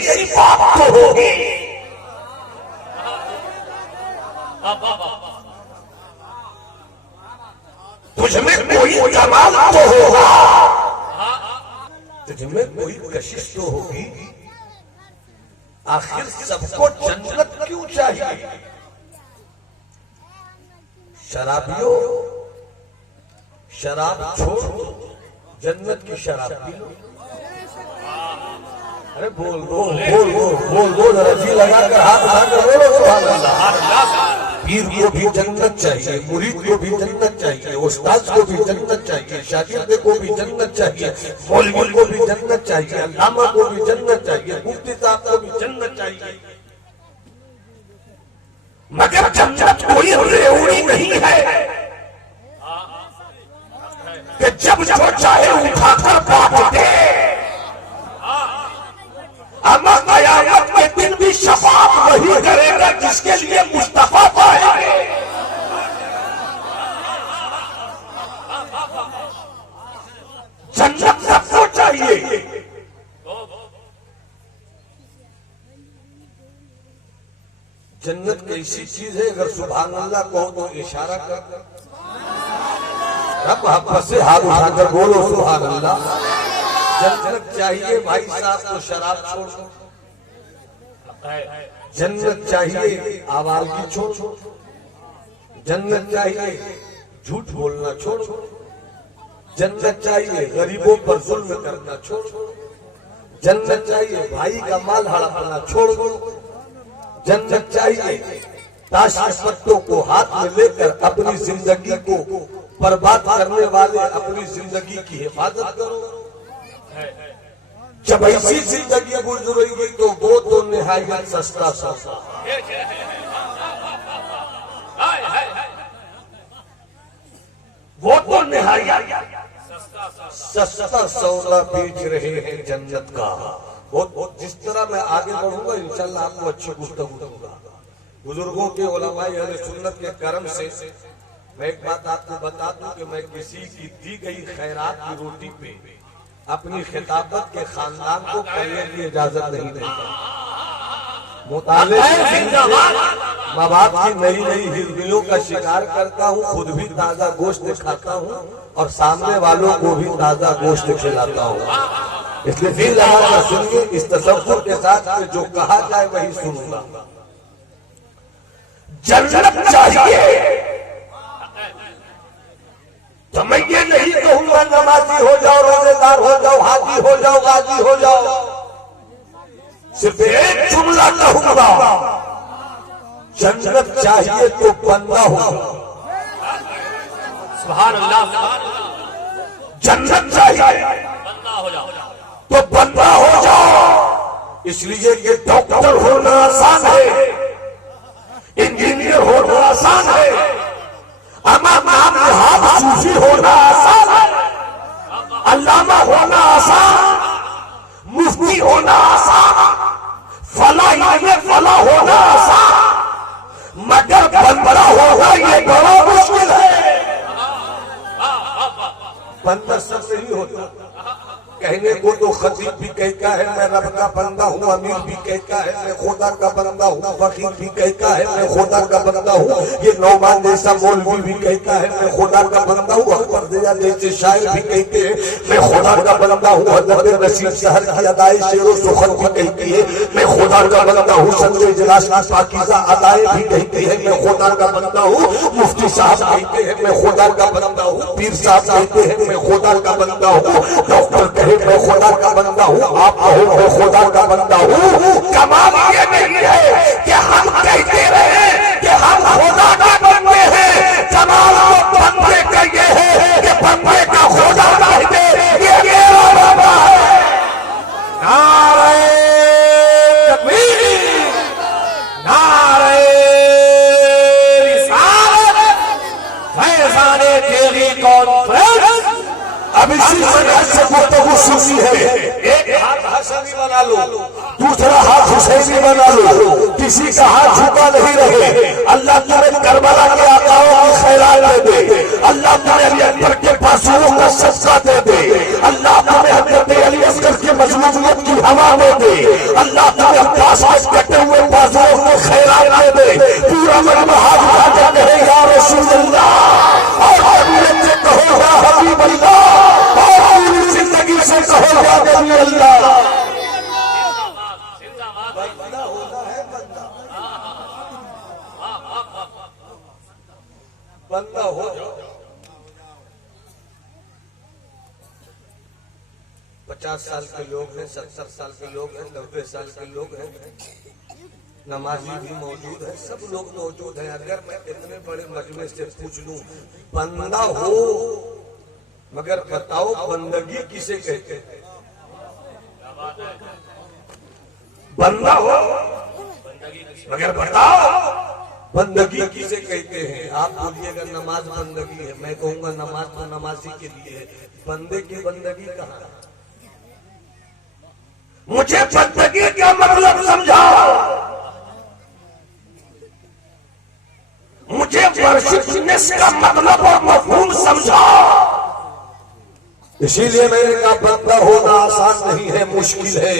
ऐसी बात तो होगी, तुझमें कोई कमाल तो होगा, तुझमें कोई कशिश तो होगी। आखिर सबको जन्नत क्यों चाहिए? शराबियों, शराब छोड़ दो, जन्नत की शराब पी लो। अरे बोल दो, बोल दो, बोल दो, जरा जी लगाकर हाथ उठाकर बोलो सुभान अल्लाह। पीर को भी जन्नत चाहिए, मुरीद को भी जन्नत चाहिए, उस्ताद को भी जन्नत चाहिए, शागिर्द को भी जन्नत चाहिए, मौलवी को भी जन्नत चाहिए, अल्लामा को भी जन्नत चाहिए, मुफ्ती साहब को भी जन्नत चाहिए। मगर जन्नत कोई रेवड़ी नहीं है कि जब जो चाहे उठाकर बांट दे। अमा कयामत के दिन भी शफाअत वही करेगा जिसके लिए मुस्तफा पाएंगे। जन्नत सबको चाहिए। जन्नत कैसी चीज है, अगर सुभान अल्लाह कहो तो इशारा कर, अब से हाथ उठाकर बोलो सुभान अल्लाह। जन्नत चाहिए भाई साहब तो शराब छोड़ दो, जन्नत चाहिए आवारगी छोड़ दो, जन्नत चाहिए झूठ बोलना छोड़ दो, जन्नत चाहिए गरीबों पर जुल्म करना छोड़ दो, जन्नत चाहिए भाई का माल हड़पना छोड़ दो, जन्नत चाहिए ताश के पत्तों को हाथ में लेकर अपनी जिंदगी को बर्बाद करने वाले अपनी जिंदगी की हिफाजत करो। जब ऐसी जिंदगी गुजरेगी तो वो तो निहायत सस्ता सौदा, वो तो निहायत सस्ता सौदा बेच रहे हैं जन्नत का। बहुत जिस तरह मैं आगे बढ़ूंगा इंशाल्लाह आपको अच्छी गुफ्तगू दूंगा। बुजुर्गों के उलमाए अहले सुन्नत के कर्म से मैं एक बात आपको बता दूं कि मैं किसी की दी गई खैरात की रोटी पे अपनी खिताबत के खानदान को करने की इजाजत नहीं देता। मुताले माँ बाप की नई नई हिरबियों का शिकार करता हूँ, खुद भी ताजा गोश्त खाता हूँ और सामने वालों को भी ताजा गोश्त खिलाता हूँ। इसलिए दिल लगाकर सुनिए, इस तसव्वुर के साथ जो कहा जाए वही सुनूंगा। जन्नत चाहिए तो मैं ये नहीं कहूंगा नमाजी हो जाओ, रोजेदार हो जाओ, हाजी हो जाओ, गाजी हो जाओ। सिर्फ एक जुमला कहूंगा, जन्नत चाहिए तो बंदा हो। सुभान अल्लाह। जन्नत चाहिए बंदा हो जाओ तो बंदा हो जाओ। इसलिए ये डॉक्टर होना आसान है, इंजीनियर होना आसान है, हाथ सूफी होना आसान है, अल्लामा होना आसान, मुफ्ती होना आसान, फला होना आसान, मगर बंदा होना ये बड़ा मुश्किल है। बंदा सब नहीं होता। कहने को तो खतीब भी कहता है मैं रब का बंदा हूँ, अमीर भी कहता है मैं खुदा का बंदा हूँ, फकीर भी कहता है मैं खुदा का बंदा हूँ, ये नौमान जैसा मौलवी भी कहता है मैं खुदा का बंदा हूँ, अकबर दया जैसे शायर भी कहते हैं मैं खुदा का बंदा हूँ, हज़रत नसीब शहर की अदाए शेरो सुखन भी कहती है मैं खुदा का बंदा हूँ, संजय इजलास की पाकीज़ा अदाए भी कहती है मैं खुदा का बंदा हूँ, मुफ्ती साहब कहते हैं मैं खुदा का बंदा हूँ, पीर साहब कहते हैं मैं खुदा का बंदा हूँ, डॉक्टर मैं खुदा का बंदा हूँ, आप कहो मैं खुदा का बंदा हूँ। कमाल ये नहीं है कि हम कहते रहे कि हम खुदा का बंदे हैं, कमाल तो बंदे का ये है कि बंदे का खुदा कहते ये मेरा बाबा है। नारे तकबीर, नारे रिसालत, फैज़ाने तेरी कॉन्फ्रेंस। अब इसी वजह से गुफ्तगू सुनी है, एक हाथ हसनी बना लो, दूसरा हाथ हुसैनी बना लो, किसी का हाथ झुका नहीं रहे। अल्लाह तुम्हें करबला के आकाओं की खैरात दे दे, अल्लाह तुम्हें अली अकबर के पासुओं का सदका दे दे, अल्लाह तुम्हें हज़रत अली असगर के मजलूमियत की हवा में दे, अल्लाह तुम्हें अब्बास के कटे हुए बाजुओं को खैरात दे। पूरा मन में हाथ उठा कर कहे या रसूल अल्लाह, और तबीयत से कहो या हबीब अल्लाह, और पूरी जिंदगी से कहो या नबी अल्लाह। बंदा होना है, बंदा हो जाओ। 50 साल के लोग हैं, 70 साल के लोग हैं, 90 साल के लोग हैं, नमाजी भी मौजूद है, सब लोग मौजूद हैं। अगर मैं इतने बड़े मजमे से पूछ लूं बंदा हो, मगर बताओ बंदगी किसे कहते हैं? बंदा हो मगर बताओ बंदगी किसे कहते हैं? आप बोलिएगा नमाज बंदगी है, मैं कहूंगा नमाज तो नमाजी के लिए है, बंदे की बंदगी कहाँ है? मुझे बंदगी का मतलब समझाओ, मुझे वर्शिपनेस का मतलब और मफहूम समझाओ। इसीलिए मैंने कहा बंदा होना आसान नहीं है, मुश्किल है।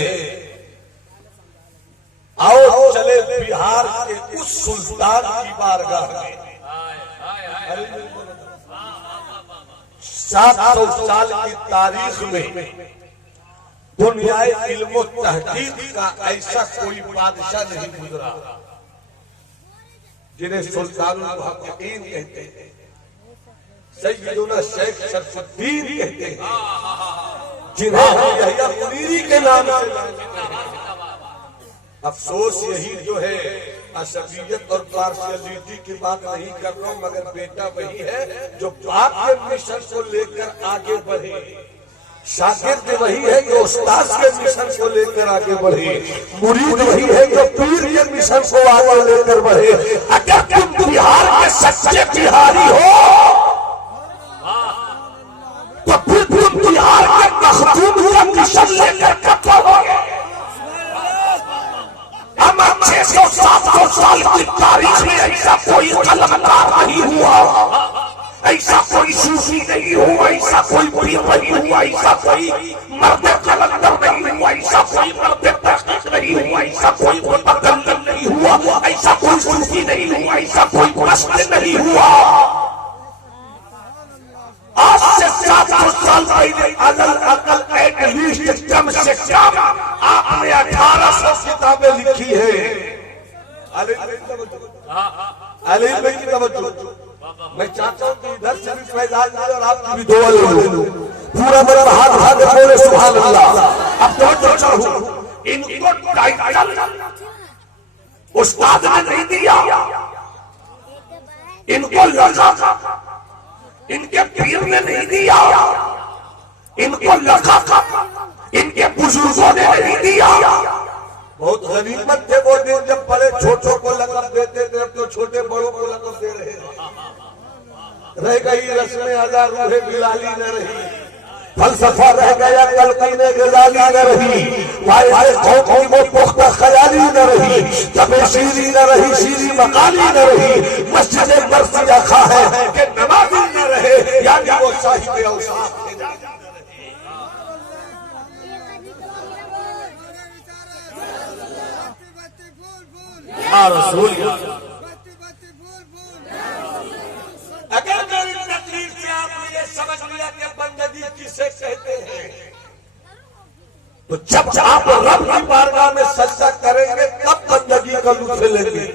आओ चले बिहार के उस सुल्तान की बारगाह में। 700 साल की तारीख में दुनियाए इल्म तहकीक का ऐसा कोई बादशाह नहीं गुजरा जिन्हें सुल्तानुल मुहक्किकीन कहते हैं, सैयदुना शेख शरफुद्दीन कहते हैं, जिन्हें हम यहिया मुनीरी के नाम से। अफसोस यही जो है, असबियत और पार्शियलिटी की बात नहीं कर रहा हूं, मगर बेटा वही है जो बाप के मिशन को लेकर आगे बढ़े, शागिर्द वही है जो उस्ताद के मिशन को लेकर आगे बढ़े, मुरीद वही है जो पीर के मिशन को आगे लेकर बढ़े। अगर तुम बिहार के सच्चे बिहारी हो तो फिर तुम बिहार के मखदूम का मिशन लेकर कब होगे? हम 600-700 साल की तारीख में ऐसा कोई कलमकार नहीं हुआ, ऐसा कोई सूफी नहीं हुआ, ऐसा कोई पीर नहीं हुआ, ऐसा कोई मर्द कलंदर नहीं हुआ, ऐसा कोई मर्द तहकीक नहीं हुआ, ऐसा कोई मुतकल्लिम नहीं हुआ, ऐसा कोई सूफी नहीं हुआ, ऐसा कोई मस्त नहीं हुआ। आज से 700 साल पहले अकल एटलीस्ट कम से कम आपने 1800 किताबें लिखी है। अली की तवज्जो, मैं चाहता हूँ कि इधर से भी फैजाज मिले और आपकी भी दुआ ले लो। पूरा मेरा हाथ उठा के बोले सुभान अल्लाह। अब तवज्जो चाहूं, इनको टाइटल उस्ताद ने नहीं दिया, इनको लगा इनके पीर ने नहीं दिया, इनको लगा इनके बुजुर्गों ने नहीं दिया। बहुत गनीमत थे वो दिन जब बड़े छोटों को लक़ब देते थे, अब तो छोटे बड़ों को लक़ब दे रहे हैं। रह गई रस्में अदा रूहे बिलाली न रही, फलसफा रह गया कलकीने गजाली न रही, वाइज़े कौम की वो पुख्ता ख्याली न रही, तबे शीरी न रही, शीरी मकाली न रही, मस्जिद बरसिया खा है कि नमाजी न रहे, यानी वो साहिब औसाफ के न रहे। अगर मेरी तकलीफ से आपने ये समझ लिया कि बंदगी किसे कहते हैं, तो जब आप रब की बारगाह में सजदा करेंगे तब बंदगी का लुत्फ लेंगे।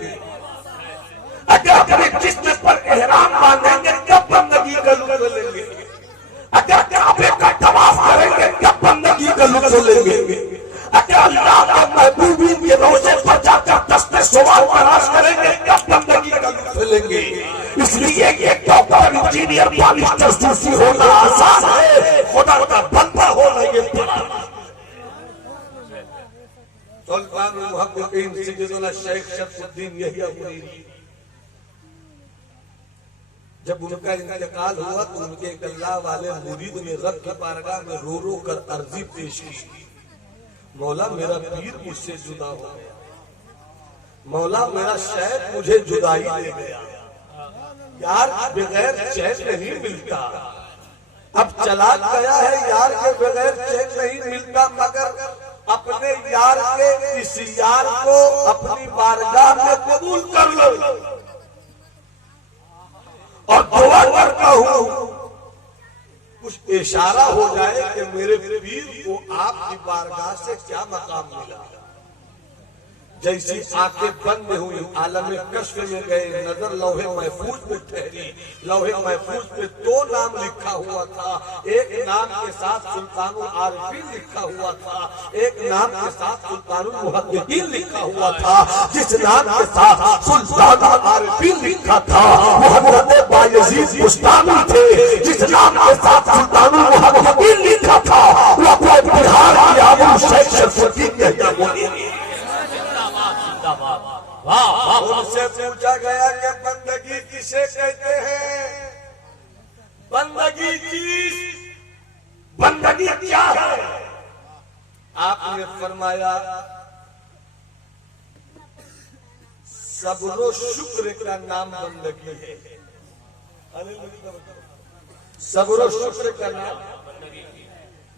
अगर अपने जिस्म पर एहराम बांधेंगे तब बंदगी का लुत्फ लेंगे। अगर काबे का तवाफ करेंगे तब बंदगी का लुत्फ लेंगे। अगर अल्लाह के महबूबीन के रोजे पर जाकर दस्ते सवाल तलाश करेंगे तब बंदगी का लुत्फ लेंगे। इसलिए ये डॉक्टर, इंजीनियर, बालिस्टर, सूफी होना आसान है, खुदा का बंदा होना ये बड़ा। सुल्तानुल मुहक्किकीन सैयदुना शेख शरफुद्दीन यहिया मुनीरी, जब उनका इंतकाल हुआ तो उनके एक अल्लाह वाले मुरीद ने रब की बारगाह में रो रो कर अर्जी पेश की, मौला मेरा पीर मुझसे जुदा हो गया, मौला मेरा शेख मुझे जुदाई दे गया, यार बगैर चैन नहीं मिलता, अब चला गया है यार के बगैर चैन नहीं मिलता, मगर अपने यार के इस यार को अपनी बारगाह में कबूल कर लो और दुआ करता हूं कुछ इशारा हो जाए कि मेरे पीर को आपकी बारगाह से क्या मकाम मिला। जैसी आंखें बंद हुई आलम कश्फ में गए, नजर लौहे महफूज में ठहरी। लौहे महफूज पे 2 नाम लिखा हुआ था, एक नाम के साथ सुल्तानुल आरिफीन लिखा हुआ था, एक नाम के साथ सुल्तानुल मुहद्दिकीन लिखा हुआ था। जिस नाम के साथ सुल्तानुल आरिफीन लिखा था वो हजरत बायजीद बुस्तामी थे। जिस नाम के साथ सुल्तानुल मुहद्दिकीन लिखा था वो अपने बिहार की आबू शेख शरफुद्दीन कहता बोली। उनसे पूछा गया कि बंदगी किसे कहते हैं, बंदगी क्या है? आपने फरमाया सब्र शुक्र का नाम बंदगी है। सब्र शुक्र का नाम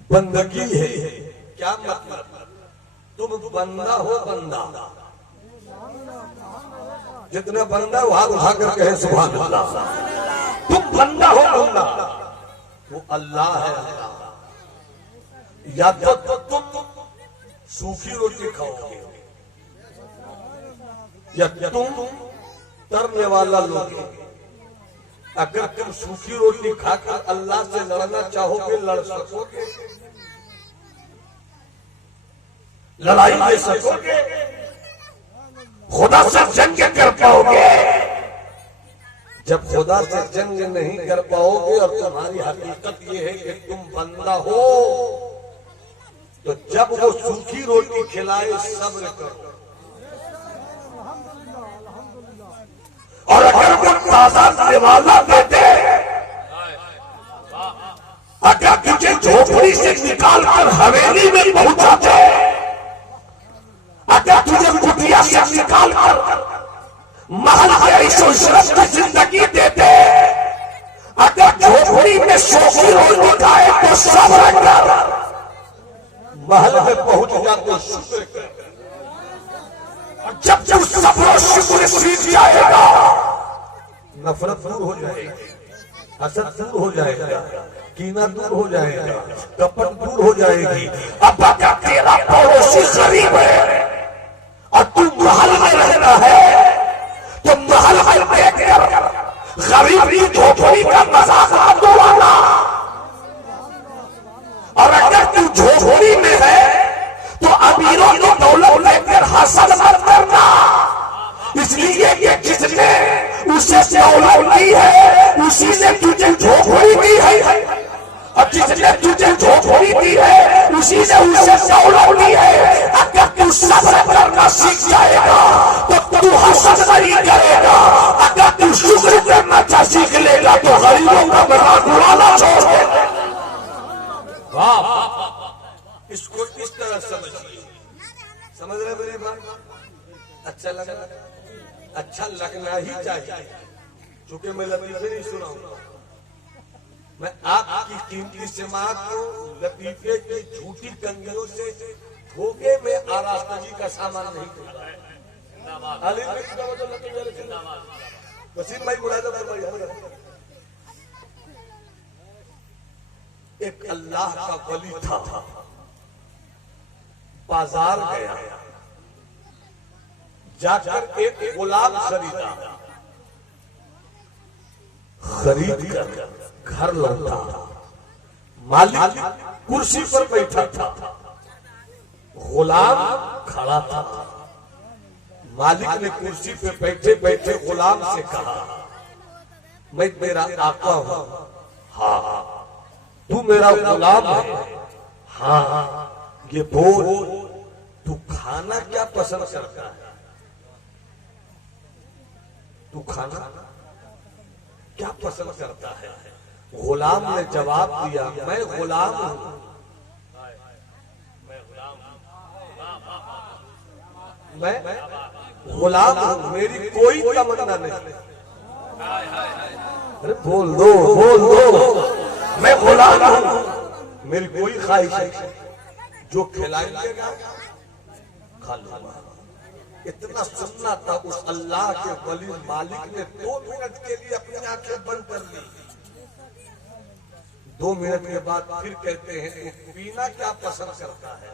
बंदगी है। क्या मतलब? तुम बंदा हो, बंदा जितने बंदा हाथ उठाकर कहे सुभान अल्लाह। तुम बंदा हो, बंदा वो अल्लाह है। या तो तुम सूखी रोटी खाओगे या तुम तरने वाला लोगे। अगर तुम सूखी रोटी खाकर अल्लाह से लड़ना चाहोगे लड़ सकोगे, लड़ाई ले सकोगे, खुदा से जंग कर पाओगे। जब खुदा से जंग नहीं कर पाओगे और तुम्हारी हकीकत ये है कि तुम बंदा हो, तो जब वो सूखी रोटी खिलाए सब्र करो। और अगर वो ताजा निवाला देते, अगर तुझे झोपड़ी से निकाल कर हवेली में पहुंचाते, अगर तुझे कुटिया से निकाल कर महल की इशरत की जिंदगी देते, अगर झोपड़ी में सूखी रोटी खाए तो सब्र कर, महल में पहुंच जाते शुक्र कर। और जब जब सब्र शुक्र सीख जाएगा नफरत दूर हो जाएगी, हसद दूर हो जाएगा, कीना दूर हो जाएगा, कपट दूर हो जाएगी। अब अगर तेरा पड़ोसी गरीब है और तू महल में रहना है तो महल में देखकर गरीब की झोपड़ी का मजाक मत उड़ाना। और अगर तू झोपड़ी में है तो अमीरों की दौलत लेकर हसद मत करना, इसलिए कि जिसने उसे दौलत दी है उसी ने तुझे झोपड़ी दी है, और जिसने तुझे झोपड़ी दी है उसी ने उसे दौलत दी है। अगर तू सब्र करना सीख जाएगा तो तू हसद नहीं करेगा। अगर तू शुक्र करना सीख लेगा तो गरीबों का मजाक उड़ाना छोड़ देगा। इसको इस तरह समझिए। समझ रहे मेरी बात? अच्छा लगा? अच्छा लगना ही चाहिए। चूंकि मैं लतीफे नहीं सुनाऊंगा, मैं आपकी कीमती समाज को लतीफे की झूठी कंगियों से धोखे में आरास्तगी का सामान नहीं दूंगा। वसीम भाई बुला दो। एक अल्लाह का वली था, बाजार गया, जाकर एक गुलाम खरीदा, खरीद कर घर लौटा। मालिक कुर्सी पर बैठा था, गुलाम खड़ा था। मालिक ने कुर्सी पे बैठे बैठे गुलाम से कहा, मैं तेरा आका हूं। हाँ। तू मेरा गुलाम है? हाँ। ये बोल, तू खाना क्या पसंद करता है? तू खाना क्या पसंद करता है? गुलाम ने जवाब दिया, मैं गुलाम हूं। मैं गुलाम हूं, मेरी कोई तमन्ना नहीं। अरे बोल दो, बोल दो। मैं गुलाम हूं, मेरी कोई ख्वाहिश नहीं। जो खिलाइएगा खा लूंगा। इतना सुनना था उस अल्लाह के वली मालिक ने 2 मिनट के लिए अपनी आंखें बंद कर ली। 2 मिनट के बाद फिर कहते हैं तू पीना क्या पसंद करता है?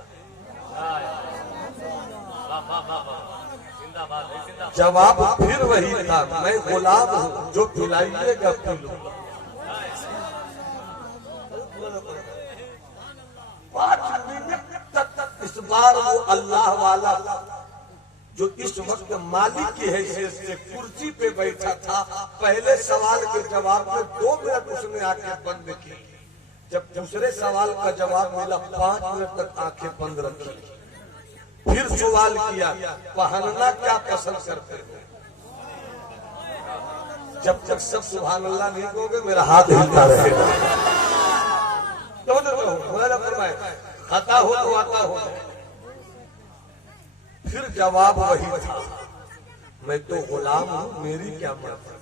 जवाब फिर वही था, मैं गुलाम हूं, जो पिलाइएगा पी लूंगा। 5 मिनट तक इस बार वो अल्लाह वाला जो इस वक्त मालिक की हैसियत से कुर्सी पे बैठा था, पहले सवाल के जवाब में 2 मिनट उसने आंखें बंद की। जब दूसरे सवाल का जवाब मिला 5 मिनट तक आंखें बंद रखी। फिर सवाल किया पहनना क्या पसंद करते हो? जब तक सब सुभान अल्लाह नहीं कहोगे मेरा हाथ हिलता रहेगा। तो खाता हो तो आता हो। फिर जवाब वही था, मैं तो गुलाम हूं, मेरी क्या मर्जी।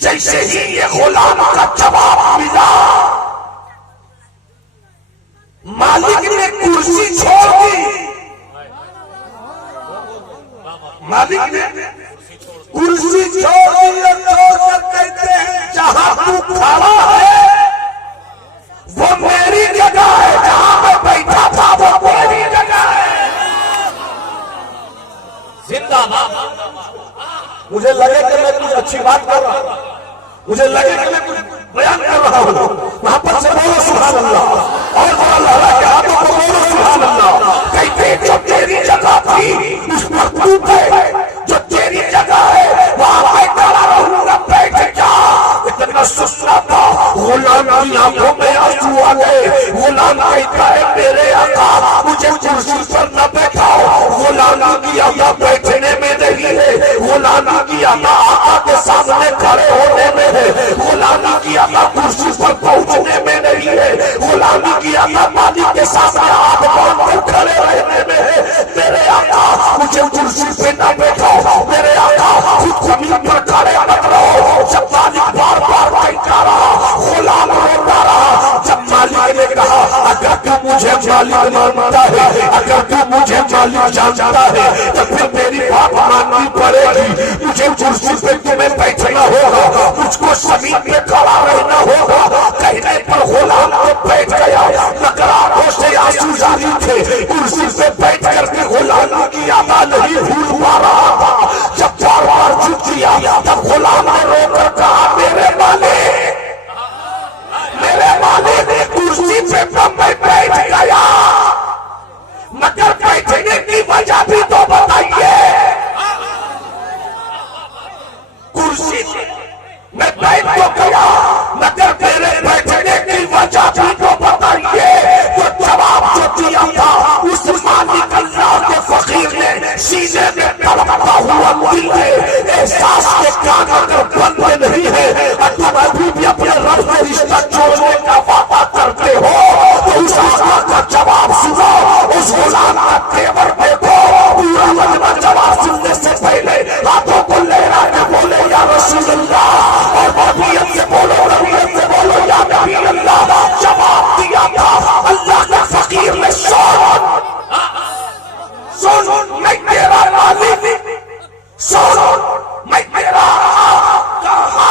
जैसे ही ये गुलाम का जवाब मिला, मालिक ने कुर्सी छोड़ दी। मालिक ने कुर्सी छोड़ दी और छोड़कर कहते हैं जहां तू खड़ा है वो मेरी जगह है, जहां मैं बैठा था वो मेरी जगह है। जिंदाबाद। मुझे लगे कि मैं कुछ अच्छी बात कर रहा हूं, मुझे लगे कि मैं कुछ बयान कर रहा हूं, वहां पर से बोलो सुभान अल्लाह और अल्लाह के हाथों को बोलो सुभान अल्लाह। कहते जो तेरी जगह थी उस मखलूक पे जो तेरी जगह है वहां मैं खड़ा रहूंगा, बैठ जा। इतना सुस्ता था, गुलाम की आंखों में आंसू आ गए। गुलाम कहता है मेरे आका मुझे कुर्सी पर न बैठाओ। गुलाम की आका बैठने में नहीं है, गुलाम की आका आका के सामने खड़े होने में है। गुलाम की आका कुर्सी पर पहुंचने में नहीं है, गुलाम की आका मालिक के सामने हाथ बांधकर खड़े रहने में है। मेरे आका मुझे कुर्सी पे न बैठाओ, मेरे आका खुद जमीन पर खड़े मत रहो। जब मालिक बार बार कहता रहा, गुलाम रोता रहा। जब मालिक ने कहा अगर तू मुझे मालिक मानता है, अगर तू मुझे मालिक जानता है तो फिर मेरी बात माननी पड़ेगी। मुझे कुर्सी पे तुम्हें बैठना होगा, मुझको जमीन पे खड़ा रहना होगा। कहने पर गुलाम तो बैठ गया, मगर आंखों से आंसू जारी थे। कुर्सी पे बैठ करके गुलाम की आदा नहीं भूल पा रहा था। जब बार बार झुक गया तब गुलाम ने रोकर कहा मेरे मालिक ने कुर्सी पे मैं बैठ गया, मगर बैठने की वजह भी तो बताइए। कुर्सी मैं बैठ तो गया, मगर मेरे बैठने की वजह भी तो बताइए। तो जवाब जो दिया था उस मालिक अल्लाह के फकीर ने सीने में तड़पता हुआ दिल में एहसास के कान अगर बंद नहीं है और तुम अभी भी अपने रब से रिश्ता जोड़ने का वादा करते हो तो उस आका का जवाब सुनो, उस गुलाम का तेवर देखो। पूरा मजमा जवाब सुनने से पहले हाथों को लहरा के बोले या रसूल अल्लाह, और रबियत से बोलो या नबी अल्लाह। जवाब दिया था अल्लाह के फकीर ने सुन मैं तेरा मालिक, सुन मैं तेरा कहा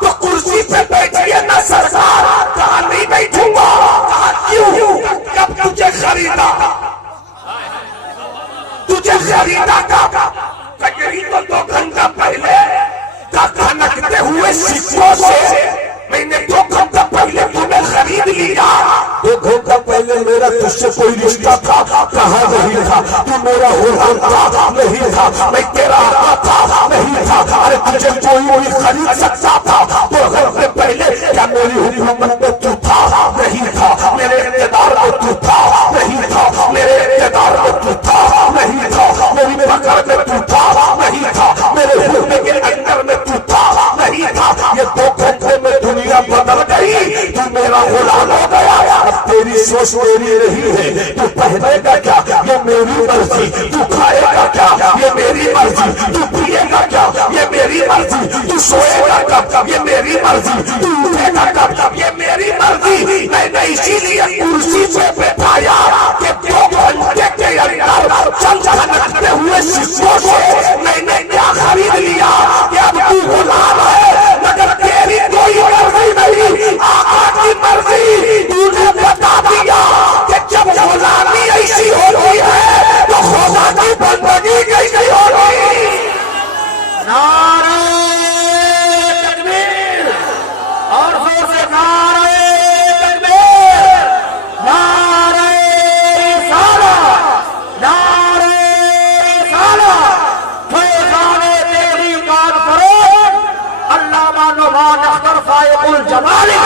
तो कुर्सी पे बैठिए ना सरकार। कहा नहीं बैठूंगा। कहा क्यों? कब तुझे खरीदा? तुझे खरीदा कब? यही तो 2 घंटा पहले का खनकते हुए सिक्कों से मैंने 2 घंटा पहले तुम्हें खरीद लिया। 2 घंटा पहले मेरा तुझसे कोई रिश्ता था? कहा नहीं था। तू मेरा गुलाम था? नहीं था। मैं तेरा आका था? नहीं था। अरे तुझे कोई खरीद सकता था? 2 घंटे पहले क्या मेरी हुकूमत में तू था? नहीं था। मेरे इक़्तिदार में तू था? नहीं था। मेरे इक़्तिदार में तू था? नहीं था। मेरी पकड़ में तू था? नहीं था। मेरे हुक्म के अंदर में तू था? नहीं था। ये 2 घंटे में दुनिया बदल गई, तू मेरा गुलाम हो गया। अब तेरी सोच मेरी नहीं है। तू पहनेगा क्या? ये मेरी मर्जी। तू खाएगा क्या? ये मेरी मर्जी। तू पिएगा क्या? ये मेरी मर्जी। तू सोएगा कब? ये मेरी मर्जी। तू उठेगा कब? ये मेरी मर्जी। मैं नहीं इसीलिए कुर्सी पे बैठाया कि 2 घंटे के अंदर चल झनकते हुए सिक्कों से मैंने क्या खरीद लिया कि अब तू गुलाम है मगर तेरी कोई मर्जी नहीं, आका की मर्जी। तूने बता दिया कि जब गुलामी ऐसी होती है तो खुदा की बंदगी कैसी होगी। नारे तकबीर और जोर से नारे तकबीर, नारे रिसालत, नारे रिसालत। फैज़ाने तेरी कान फरोग अल्लामा नुमान अख्तर फाइकुल जमाली।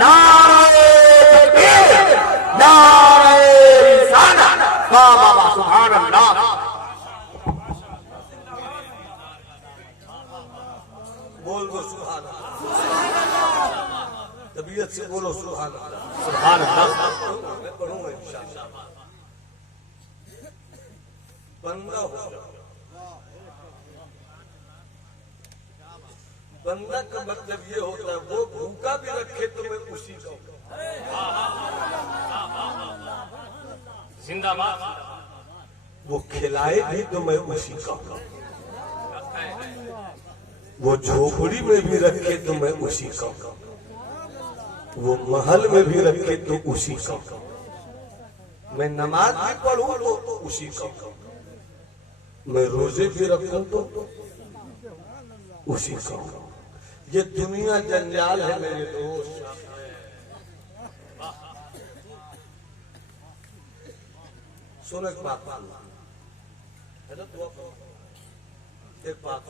नारे तकबीर, नारे रिसालत। वाह वाह वाह, सुभान अल्लाह। बोल दो सुभान अल्लाह, तबीयत से बोलो सुभान अल्लाह। सुभान अल्लाह। मैं पढ़ूंगा इंशाअल्लाह। बंदा हो जाओ। बंदा का मतलब ये होता है वो भूखा भी रखे तो मैं उसी का हूं। जिंदाबाद। वो खिलाए भी तो मैं उसी का हूं। वो झोपड़ी में भी रखे तो मैं उसी का हूं। वो महल में भी रखे तो उसी का हूं। मैं नमाज भी पढ़ूं तो उसी का हूं। मैं रोजे भी रखूं तो उसी का हूं। ये दुनिया जंजाल है मेरे दोस्त। सुनो एक बात है ना, तो एक बात,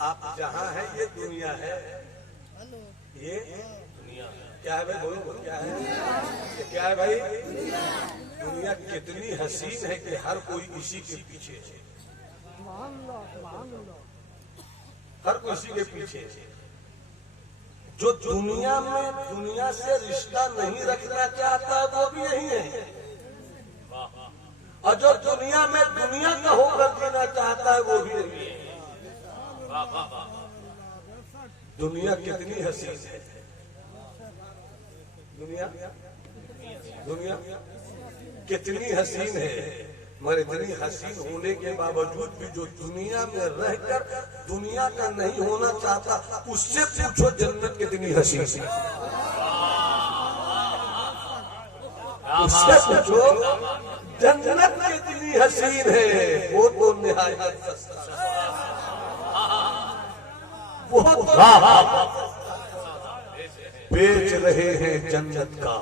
आप जहां हैं ये दुनिया है। ये दुनिया क्या है भाई, बोलो क्या है, ये क्या है भाई? दुनिया कितनी हसीन है कि हर कोई इसी के पीछे है, हर कोई इसी के पीछे है। जो दुनिया में दुनिया से रिश्ता नहीं रखना चाहता है वो भी यही है, और जो दुनिया में दुनिया का होकर जीना चाहता है वो भी यही है। दुनिया कितनी हसीन है, दुनिया दुनिया कितनी हसीन है, मगर इतनी हसीन होने के बावजूद भी जो दुनिया में रहकर दुनिया का नहीं होना चाहता उससे पूछो जन्नत कितनी हसीन है। उससे पूछो जन्नत कितनी हसीन है, वो तो निहायत सस्ता, वो तो बेच रहे हैं जन्नत का,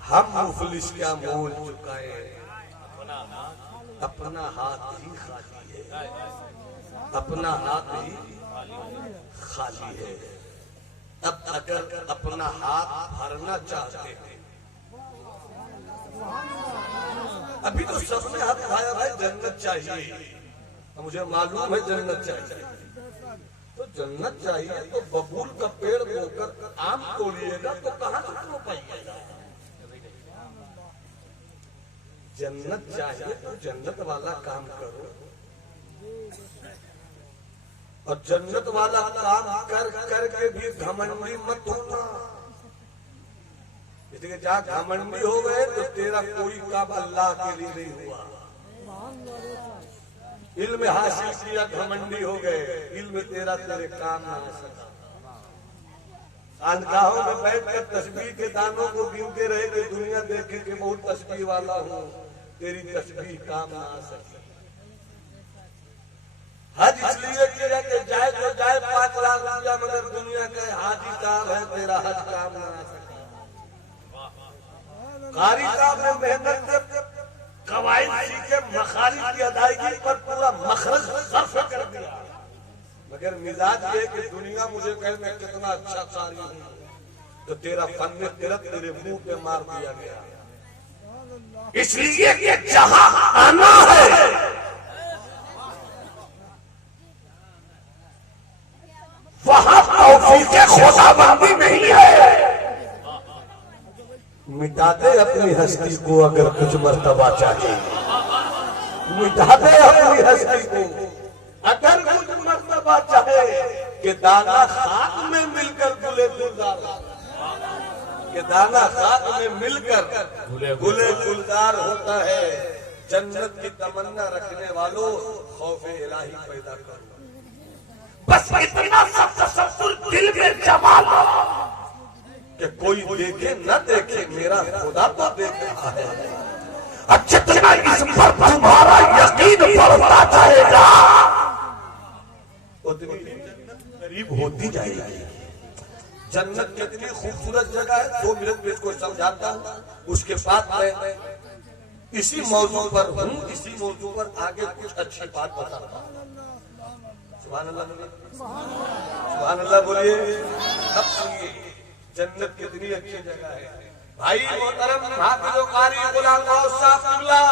हम मुफलिस क्या मोल चुकाए, अपना हाथ ही खाली है, अपना हाथ ही खाली है। अब अगर अपना हाथ भरना चाहते हैं, अभी तो सबने हाथ उठाया भाई जन्नत चाहिए, मुझे मालूम है जन्नत चाहिए, तो जन्नत चाहिए तो बबूल का पेड़ बोकर आम तोड़िएगा तो कहां से तोड़ पाइएगा। जन्नत चाहिए तो जन्नत वाला काम करो, और जन्नत वाला काम कर करके भी घमंडी मत होना। इसलिए जहाँ घमंडी हो गए तो तेरा कोई काम अल्लाह के लिए नहीं हुआ। इल्म हासिल किया घमंडी हो गए, इल्म तेरा तेरे काम ना आ सका। खानकाहों में बैठकर तस्बीह के दानों को गिनते रहे कि दुनिया देखे कि बहुत तस्बीह वाला हूँ, तेरी तस्बीह काम ना आ सकी। हज इसलिए किया कि जाए तो जाए 5 लाख रुपया, मगर दुनिया का हाजी साहब है तेरा हज काम ना आ सका। कारी साहब ने मेहनत से कवायद सीखे, मखारिज की अदायगी पर पूरा मखरज सर्फ कर दिया, मगर मिजाज ये कि दुनिया मुझे कहे मैं कितना अच्छा कारी हूँ, तो तेरा फन तिरक तेरे मुंह पे मार दिया गया। इसलिए कि जहां आना है वहां तौफीक खुदाबंदी नहीं है। मिटा दे अपनी हस्ती को अगर कुछ मर्तबा चाहिए, मिटा दे अपनी हस्ती को अगर कुछ मर्तबा चाहे, कि दाना खाक में मिलकर गुले गुलजार। कि दाना खाक में मिलकर गुले गुलजार होता है। जन्नत की तमन्ना रखने वालों खौफ इलाही पैदा करो। बस इतना सब तसव्वुर दिल में जमा लो कि कोई देखे न देखे, मेरा खुदा तो देख रहा है। और जितना इस पर तुम्हारा यकीन बढ़ता जाएगा उतनी जन्नत करीब होती जाएगी। जन्नत कितनी खूबसूरत जगह है, 2 मिनट में इसको समझाता हूँ। उसके बाद मैं इसी मौजू पर हूँ, इसी मौजू पर आगे कुछ अच्छी बात बताता हूँ। सुभान अल्लाह बोलिए, सुभान अल्लाह बोलिए। अब सुनिए जन्नत कितनी अच्छी जगह है। भाई मोहतरम हाफिज़ कारी गुलाम साहब किबला,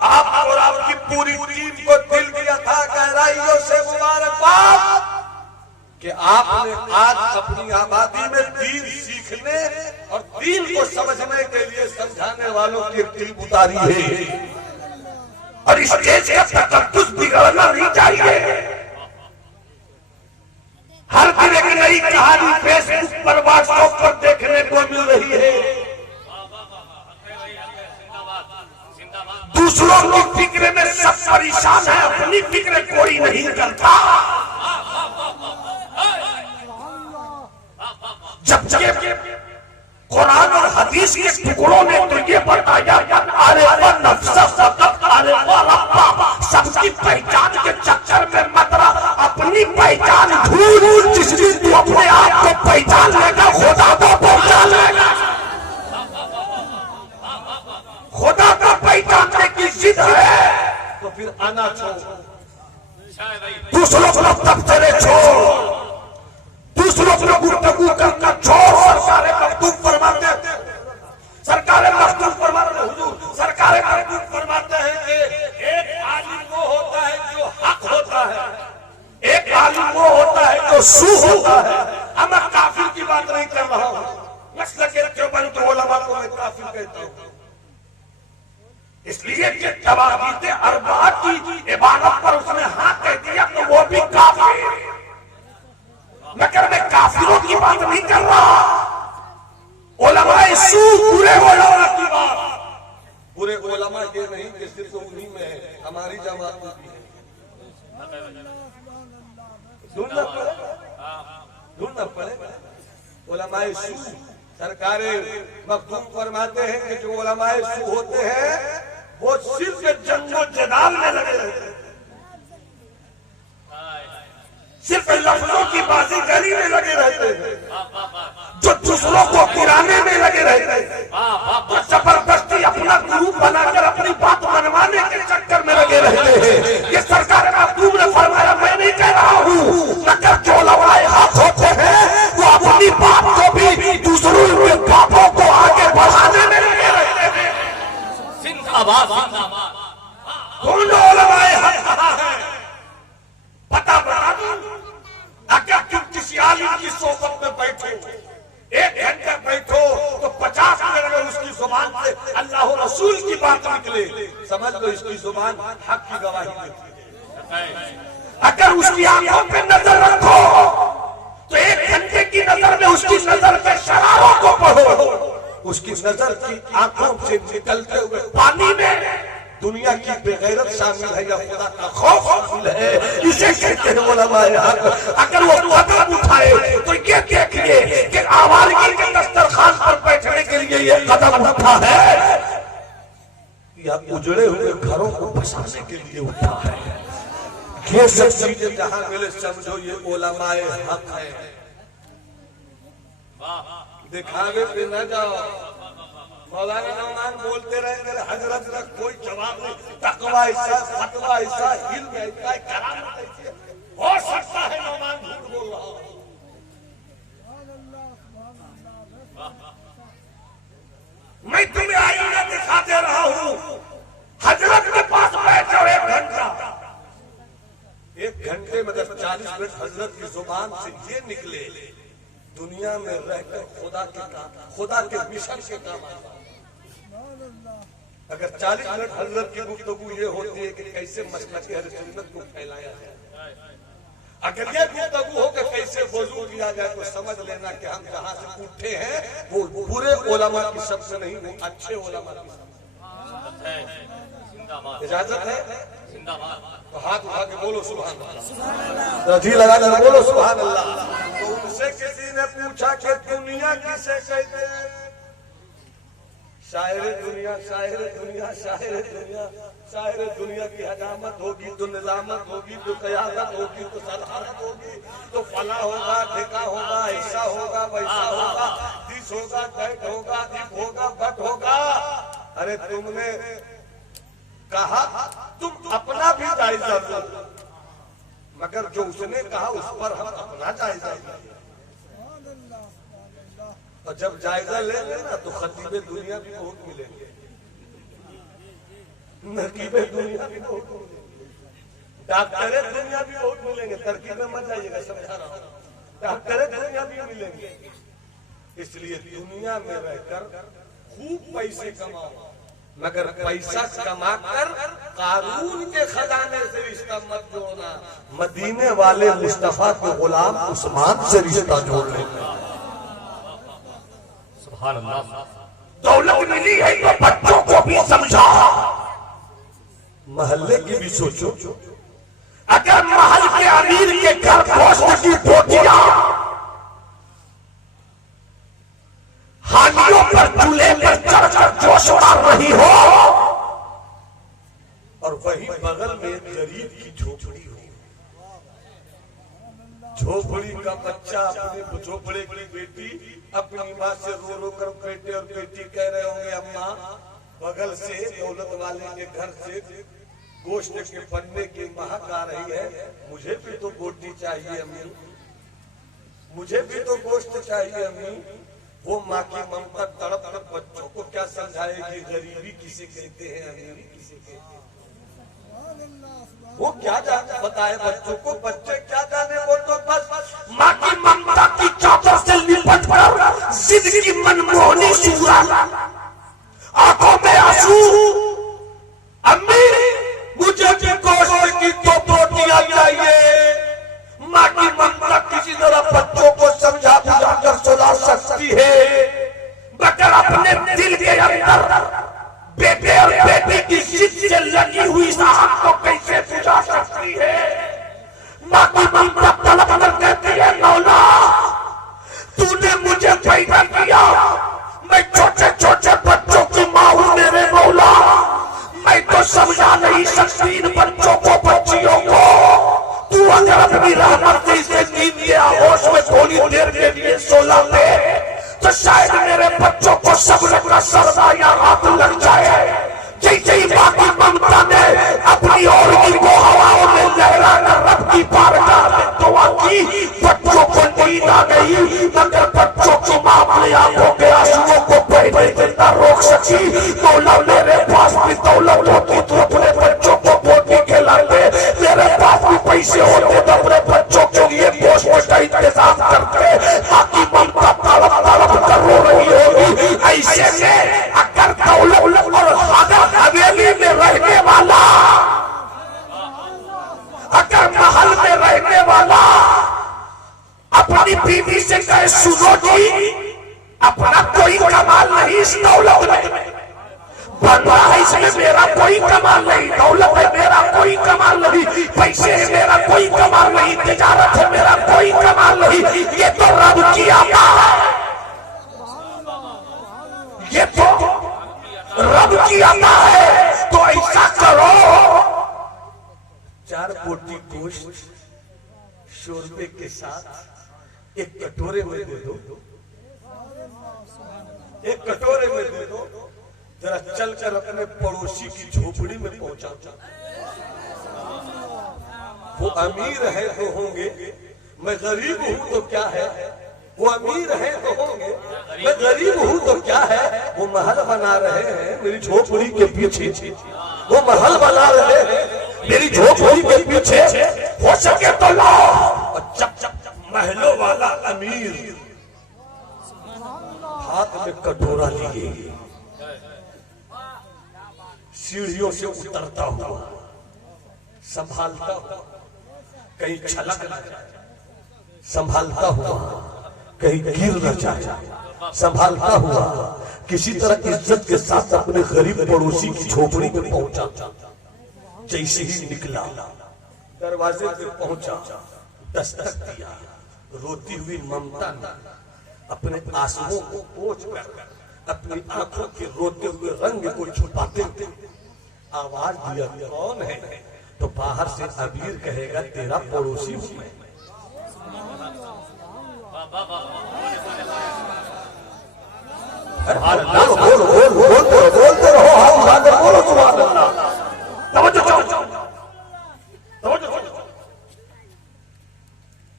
आप और आपकी पूरी टीम को दिल की अथाह गहराइयों से मुबारकबाद कि आपने आज अपनी आबादी में दीन सीखने और दीन को समझने के लिए समझाने वालों की एक टीम उतारी है। और इस देश का तकद्दुस बिगड़ना नहीं चाहिए। हर दिन एक नई कहानी फेसबुक पर, व्हाट्सएप पर देखने को मिल रही है। दूसरों की फिक्र में सब परेशान है, अपनी फिक्र कोई नहीं करता। जबकि कुरान और हदीस के टुकड़ों ने तो ये बताया सबकी पहचान के चक्कर में मत रहा, अपनी पहचान ढूंढ। जिस दिन तू अपने आप को पहचान लेगा खुदा को पहचान लेगा। खुदा का पहचानने की जिद है तो फिर आना छोड़, दूसरों को तबसरे छोड़, दूसरों को गुफ्तगू करना छोड़। सरकारें मखदूम फरमाते हैं, सरकारें मखदूम फरमाते हैं, हुजूर सरकारें मखदूम फरमाते हैं कि एक आलिम वो होता है जो हक होता है, एक आलिम वो होता है जो सू होता है। अब मैं काफिर की बात नहीं कर रहा हूँ, मसले के देवबंद उलमा को मैं काफिर कहता हूँ। इसलिए कि तवागीत अरबा की इबादत पर उसने हाँ कह दिया तो वो भी काफिर। मगर मैं काफिरों की बात नहीं कर रहा, उलमाए सू पूरे उलमा की बात। पूरे उलमा ये नहीं कि सिर्फ उन्हीं में है, हमारी जमात में भी है। ढूंढना पड़ेगा। उलमाए सू सरकारें मखदूम फरमाते हैं कि जो उलमाए सू होते हैं वो सिर्फ जंगो जदाल में लगे रहते हैं, सिर्फ लफ्जों की बाजीगरी में लगे रहते हैं, जो दूसरों को गिराने में लगे रहते हैं, जो जबरदस्ती अपना ग्रुप बनाकर अपनी बात मनवाने के चक्कर में लगे रहते हैं। ये सरकार मखदूम ने फरमाया, मैं नहीं कह रहा हूँ। मगर जो उलमाए हक होते हैं वो अपनी बात को भी दूसरों के बातों को आगे बढ़ाने में लगे रहते हैं। कौन उलमाए हक कहा है पता बता दूं। अगर तुम किसी आलिम की सोबत में बैठो, 1 घंटे बैठो तो 50 मिनट अगर उसकी जुबान से अल्लाह और रसूल की बात निकले, समझ लो इसकी जुबान हक की गवाही देती है। अगर उसकी आंखों पे नजर रखो तो 1 घंटे की नजर में उसकी नजर के शरारों को पढ़ो। उसकी नजर की आंखों से निकलते हुए पानी में दुनिया की बेगैरत शामिल है या खुदा का खौफ शामिल है, इसे कहते हैं उलमाए हक। अगर वो कदम उठाए तो ये देखिए कि आवारगी के दस्तरखान पर बैठने के लिए ये कदम उठा है या उजड़े हुए घरों को बसाने के लिए उठा है। ये सब चीजें जहां मिले समझो ये उलमाए हक है। दिखावे पे न जाओ। मौलाना नौमान बोलते रहे हजरत का कोई जवाब नहीं, तकवा ऐसा फतवा ऐसा इल्म ऐसा करामत ऐसी हो सकता है नौमान झूठ बोल रहा हो। मैं तुम्हें आईना दिखा दे रहा हूँ, हजरत के पास बैठो 1 घंटा। 1 घंटे मतलब 40 मिनट हजरत की जुबान से ये निकले, दुनिया में रहकर खुदा के मिशन के काम आता। अगर 40 मिनट हजरत की गुफ्तगू ये होती है कि कैसे मसला के अहले सुन्नत को फैलाया जाए, अगर ये गुफ्तगू हो कि कैसे वजू किया जाए तो समझ लेना कि हम जहां से उठे हैं वो बुरे उलमा की शब्द से नहीं, वो अच्छे उलमा की शब्द। इजाजत है? तो हाथ उठा के बोलो सुभान अल्लाह, जी लगा कर बोलो सुभान अल्लाह। तो उनसे किसी ने पूछा कि दुनिया किसे कहते हैं? शायर दुनिया, शायर दुनिया, शायर दुनिया, शायर दुनिया की हजामत होगी तो निजामत होगी तो कयादत होगी तो सदारत होगी तो फला होगा, ठेका होगा, ऐसा होगा, वैसा होगा, दिस होगा, दैट होगा, दिप होगा, बट होगा। अरे तुमने कहा तुम अपना भी जायजा लो, मगर जो उसने कहा उस पर हम अपना जायजा लें। और जब जायजा लेंगे ना तो खतीबे दुनिया भी बहुत मिलेंगे, नकीबे दुनिया भी बहुत मिलेंगे, डॉक्टरे दुनिया भी बहुत मिलेंगे। तरकीब में मत जाइएगा, समझा रहा हूँ, डॉक्टरे दुनिया भी मिलेंगे। इसलिए दुनिया में रहकर खूब पैसे कमाओ, मगर पैसा कमाकर कानून के खजाने से रिश्ता मत जोड़ना। मदीने वाले मुस्तफा के गुलाम उस्मान से रिश्ता जोड़ लेना। दौलत मिली है तो बच्चों को भी समझा, महल्ले की भी सोचो। अगर महल के अमीर के घर गोश्त की बोटियां हानियों पर चूल्हे पर चढ़कर जोश मार रही हो और वही बगल में एक गरीब की झोपड़ी हो, झोपड़ी का बच्चा अपने झोपड़े की बेटी अपनी माँ से रो रो कर बेटे और बेटी कह रहे होंगे अम्मा बगल से दौलत वाले के घर से गोश्त के पन्ने की महक आ रही है, मुझे भी तो बोटी चाहिए अम्मी, मुझे भी तो गोश्त चाहिए अम्मी। वो माँ की ममता तड़प कर बच्चों को क्या समझाएगी गरीबी किसे कहते हैं, अमीरी किसे कहते हैं। वो क्या जाने बताए बच्चों को, बच्चे क्या जाने। वो तो बस माँ की ममता की चादर से लिपट कर जिंदगी मनमोहनी सूरत, आंखों में आंसू, अम्मी मुझे भी गोश्त की दो बोटियां चाहिए। माँ की ममता किसी तरह बच्चों को समझा बुझा कर सुला सकती है, मगर अपने दिल के अंदर बेटे और बेटी की जिद से लगी हुई साहब को कैसे बुझा सकती है। माँ की ममता तड़प कर कहती है मौला तूने मुझे पैदा किया, मैं छोटे छोटे बच्चों की माँ हूँ मेरे मौला, मैं तो समझा नहीं सकती इन बच्चों को, बच्चियों को। तू अगर अपनी रहमत से इसे नींद के आहोश में थोड़ी देर के लिए सोला दे तो शायद मेरे बच्चों को सब्र का सरदा या हाथ लग जाए। जैसे ही माँ की ममता ने अपनी और की को हवाओं में लहरा कर रब की बारगाह में दुआ की, बच्चों को नींद आ गई, मगर बच्चों की माँ अपने आंखों के आंसुओं को बहने से न रोक सकी। मौला मेरे पास भी दौलत होती तो अपने बच्चों को बोटी खिलाते, मेरे पास भी पैसे होते तो अपने बच्चों के लिए गोश्त का इंतजाम करते। माँ की ममता तड़प तड़प कर रो रही होगी। ऐसे में अगर दौलत और अगर हवेली में रहने वाला, अगर महल में रहने वाला अपनी बीवी से कहे सुनो जी अपना कोई कमाल नहीं इस दौलत में, बन रहा है इसमें मेरा कोई कमाल नहीं, दौलत है मेरा कोई कमाल नहीं, पैसे है मेरा कोई कमाल नहीं, तिजारत है मेरा कोई कमाल नहीं, ये तो रब की अता है, ये तो रब की अता है। तो ऐसा करो 4 बोटी गोश्त शोरबे के साथ एक कटोरे में दे दो, एक कटोरे में दे दो, जरा चलकर अपने पड़ोसी की झोपड़ी में पहुंचा। वो अमीर है तो होंगे, मैं गरीब हूं तो क्या है। वो अमीर है तो होंगे, मैं गरीब हूं तो क्या है। वो महल बना रहे हैं मेरी झोपड़ी के पीछे, वो महल बना रहे हैं मेरी झोपड़ी के पीछे, हो सके तो लाओ। और जब महलों वाला अमीर हाथ में कटोरा लिए सीढ़ियों से उतरता हुआ संभालता हुआ कहीं छलक न जाए, संभालता हुआ कहीं गिर न जाए, संभालता हुआ किसी तरह इज्जत के साथ अपने गरीब पड़ोसी की झोपड़ी में पहुंचा। जैसे ही निकला दरवाजे पे पहुंचा, दस्तक दिया, रोती हुई ममता ने अपने आंसुओं को पोंछ कर अपनी आंखों के रोते हुए रंग को छुपाते हुए आवाज दिया, कौन है? तो बाहर से अबीर कहेगा, तेरा पड़ोसी हूं मैं। बोलते रहो, बोलो सुभान अल्लाह।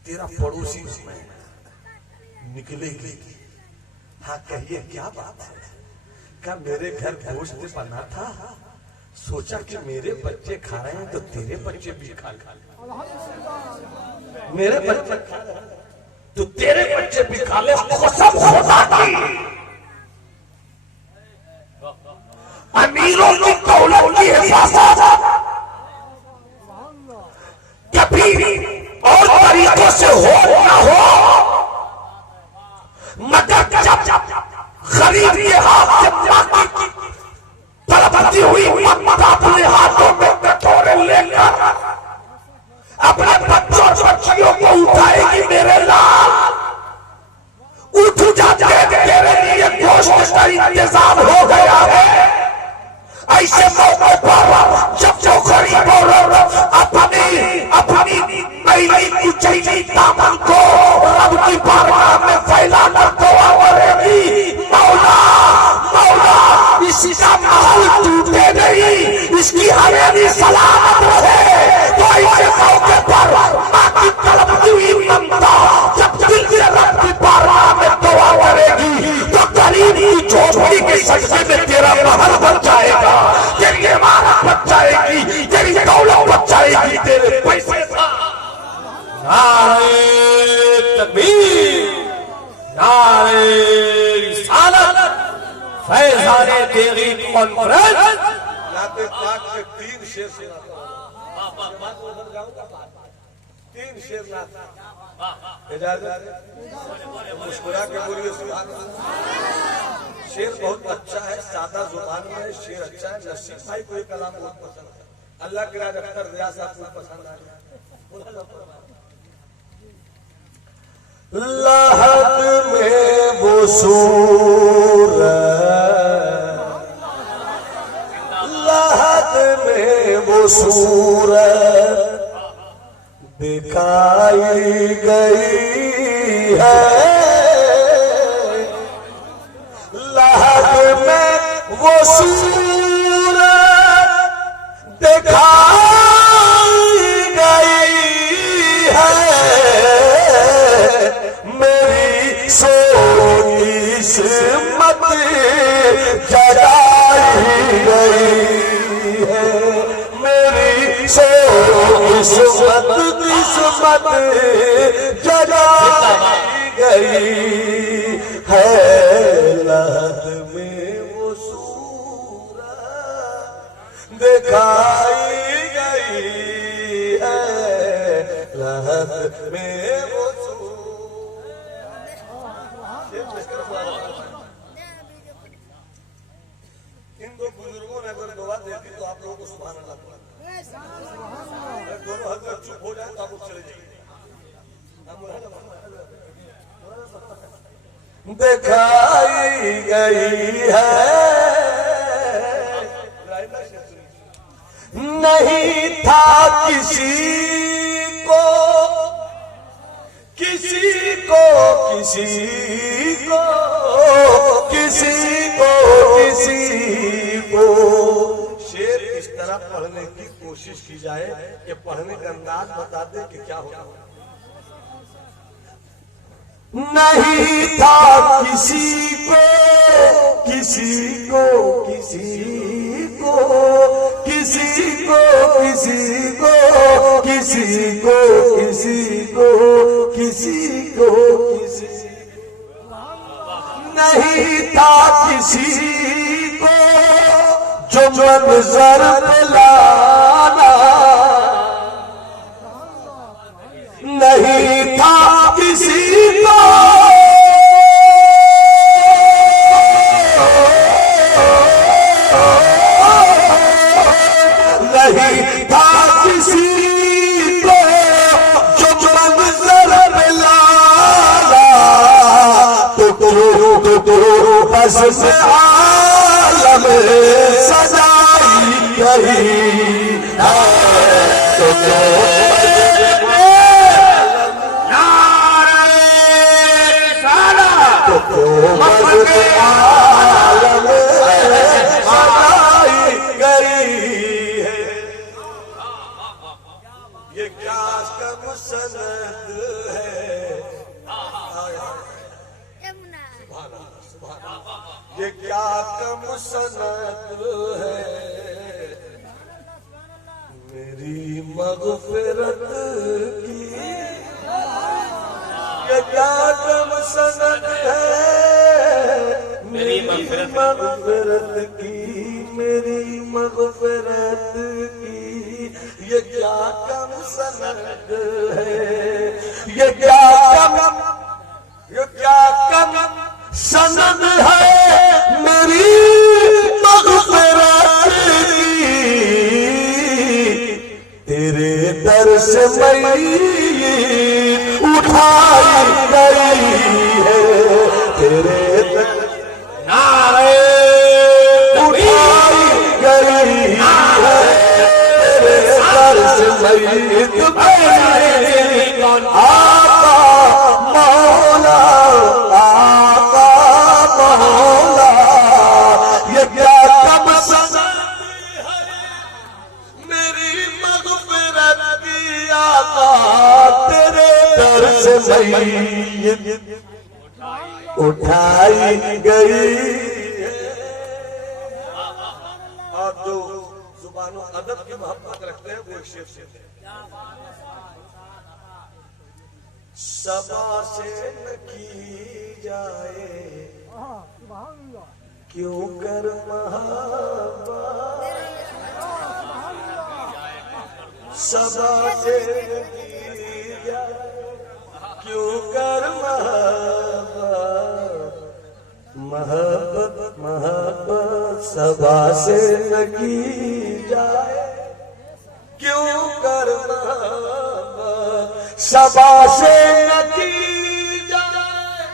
तेरा पड़ोसी हूं मैं, निकलेगी। हाँ कहिए क्या बात है? क्या मेरे घर गोश्त बना था, सोचा कि मेरे बच्चे खा रहे हैं तो तेरे बच्चे भी खा ले। मेरे बच्चे खा रहे हैं तो तेरे बच्चे भी खा ले। कसम खुदा की, अमीरों की दौलत की हिफाजत कभी और तरीकों से हो ना हो, मगर जब गरीब के हाथ से बाकी की तड़पती हुई ममता अपने हाथों में कटोरे लेकर अपने बच्चों बच्चियों को उठाएगी, मेरे लाल उठ जाते, तेरे लिए गोश्त का इंतजाम हो गया है। ऐसे मौके पर जब जो गरीब अपनी पहली कुचैली दामन को रब की बारगाह में फैलाना दुआ करेगी, मौला मौला इसका महल टूटे नहीं, इसकी हवेली सलामत रहे। तो ऐसे मौके पर मां की तड़पती हुई ममता जब दिल से रब की बारगाह में दुआ करेगी, तो गरीब की झोपड़ी के सजदे में तेरा महल बन जाएगा, तेरी इमारत बन जाएगी, तेरी दौलत बन जाएगी, तेरे पैसे। नारे तकबीर, नारे रिसालत, फैज़ाने तेरी कॉन्फ्रेंस। नाते पाक के 3 शेर सुनाता हूं, तीन शेर नाता इजाजत मुस्कुरा के बोलिए सुभान अल्लाह। शेर बहुत अच्छा है, सादा जुबान में है, शेर अच्छा है। नसीब भाई को ये कलाम बहुत पसंद है, अल्लाह के राज अख्तर रियाज साहब को पसंद आया। लहद में वो सूरत, लहद में वो सूरत दिखाई गई है, लहद में वो सूरत दिखाई गई है, मेरी सोई किस्मत जगाई गई है, मेरी सोई किस्मत जगाई गई है, लहद में वो सूरत दिखाई गई है, लहद में वो इन दो बुजुर्गों ने अगर दुआ देखी तो आप लोगों को सुभान अल्लाह बोला। दोनों हजरत चुप हो जाए तो आप लोग चले जाइए। दिखाई गई है, नहीं था किसी को, किसी को, किसी को, किसी को, किसी को। शेर इस तरह पढ़ने की कोशिश की जाए कि पढ़ने का अंदाज बता दे कि क्या होगा। नहीं था किसी को, किसी को, किसी को, किसी को, किसी को, किसी को, किसी को, किसी को, किसी नहीं था किसी को जो मंजर पे लाना, था किसी को जो मंजर मिला तो बस से आलम सजाई गई तो बस से आलम सजाई गई है। ये क्या कम सनद है। ये क्या कम सनद है मेरी मग़फ़िरत की। ये क्या कम सनद है मेरी मग़फ़िरत की, मेरी मग़फ़िरत की। ये क्या कम सनद है, ये क्या कम सनद है मेरी मग़फ़िरत की। तेरे दर से मैय्यत उठाई गई है, तेरे दर नारे उठाई गई है, तेरे दर से मैय्यत आका मौला आका मौला। ये क्या कम सनद है मेरी मग़फ़िरत की आका, तेरे दर से मैय्यत उठाई गई है। और जो ज़ुबानो अदब की मोहब्बत रखते हैं वो एक शेर से सबा से न की जाए क्यों कर मोहब्बत, सबा से न की जाए क्यों कर मोहब्बत, मोहब्बत सबा से न की जाए क्यों कर मोहब्बत, सबा से न की जाए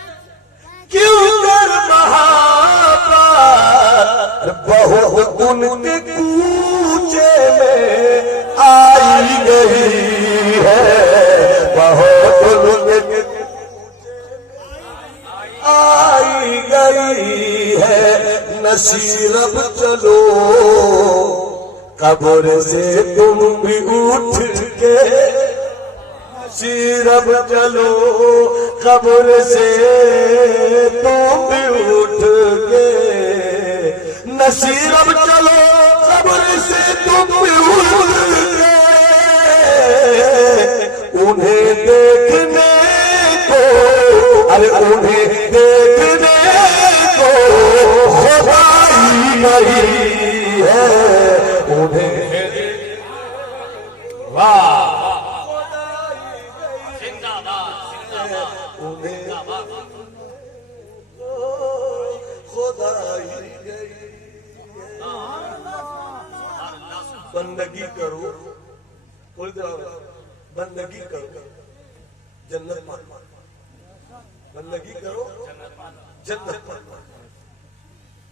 क्यों कर मोहब्बत। बहुत उनके कूचे में आई गई है, बहुत उनके आई गई है। नसीरब चलो कब्र से तुम भी उठ के, नसीरब चलो कब्र से तुम भी उठ के, नसीरब चलो कब्र से तुम भी उठ के। उन्हें देखने को, अरे उन्हें देखने को खुदाई नहीं है, उन्हें वाह उन्हें खुदाई गई। बंदगी करो, बंदगी करो जन्नत पाओ, बंदगी करो जन्नत पाओ।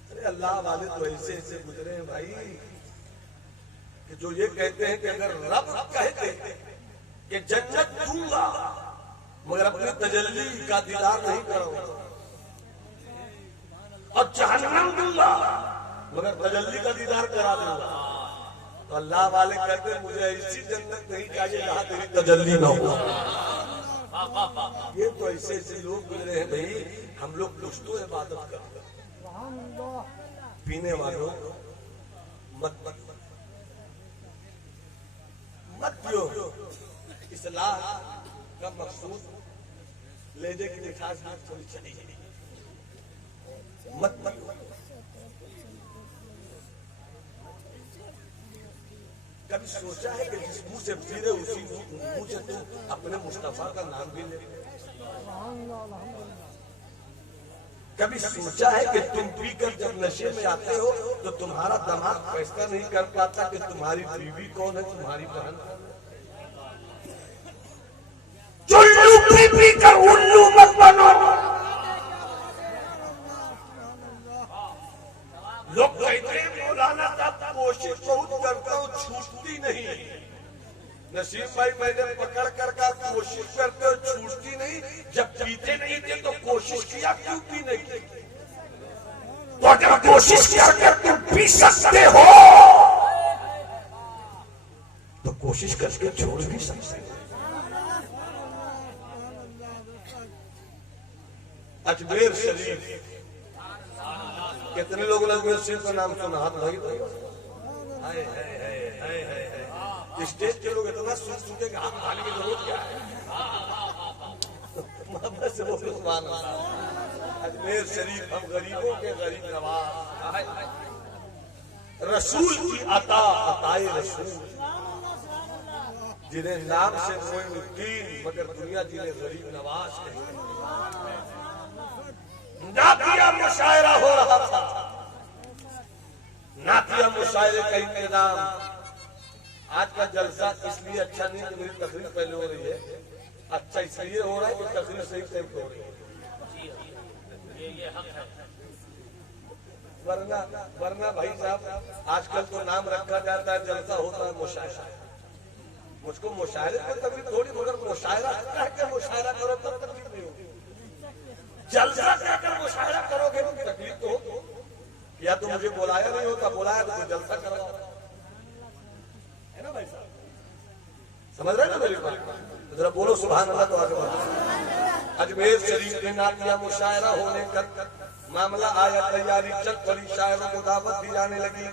अरे अल्लाह वाले तो ऐसे ऐसे गुजरे हैं भाई कि जो ये कहते हैं कि अगर रब कहते हैं कि जन्नत दूंगा मगर अपनी तजल्ली का दीदार नहीं करूंगा, और जहन्नम दूंगा मगर तजल्ली का दीदार करा दूंगा, तो अल्लाह वाले कहते हैं मुझे ऐसी जन्नत नहीं चाहिए जहां तेरी तजल्ली ना हो। ये तो ऐसे ऐसे लोग गुजरे हैं भाई। हम लोग कुछ तो इबादत करते हैं। पीने वालों मत पियो। इस्लाह का मकसूद लेजे की मिठास थोड़ी चली जाए, मत पियो। कभी सोचा है कि जिस मुंह से पी रहे उसी मुंह से तू अपने मुस्तफा का नाम भी ले? कभी सोचा है कि तुम पीकर जब नशे में आते हो तो तुम्हारा दिमाग फैसला नहीं कर पाता कि तुम्हारी बीवी कौन है, तुम्हारी बहन कौन है? चुल्लू पी कर उल्लू मत बनो। लोग कहते हैं मौलाना साहब कोशिश बहुत करता हूँ छूटती नहीं। नसीम भाई मैंने पकड़ कर कोशिश करते हो छूटती नहीं। जब पीते नहीं थे तो कोशिश किया क्यों पीने की? तो अगर कोशिश करके तुम पी सकते हो तो कोशिश करके छोड़ भी सकते हो। अजमेर शरीफ, कितने लोगों ने अजमेर शरीफ का नाम सुना? हाथ भाई स्टेज के लोग इतना सुन के हाथ उठाने की जरूरत क्या है? से बोलो सुभान अल्लाह। अजमेर शरीफ हम गरीबों के गरीब नवाज, रसूल की अता अताए रसूल, जिन्हें नाम से मोइनुद्दीन मगर दुनिया जिन्हें गरीब नवाज कहते हैं। नातिया मुशायरा हो रहा था। नातिया मुशायरे का इंतजाम। आज का जलसा इसलिए अच्छा नहीं कि मेरी तकरीर पहले हो रही है, अच्छा इसलिए हो रहा है कि तकरीर सही टाइम पे हो रही है। वरना भाई साहब आजकल तो नाम रखा जाता है, जलसा होता है मुशायरा। मुझको मुशायरे में तकलीफ थोड़ी, मगर मुशायरा कह के मुशायरा करो तब तकलीफ नहीं होगी। जलसा कहकर मुशायरा करोगे तो तकलीफ तो हो। या तो मुझे बुलाया नहीं होता, बुलाया तो जलसा करवाओ, है ना भाई साहब? समझ रहे ना मेरी बात? जरा बोलो सुभान अल्लाह तो आगे बढ़ो। अजमेर शरीफ में नातिया मुशायरा होने का मामला आया, तैयारी चल पड़ी, शायरों को दावत दी जाने लगी।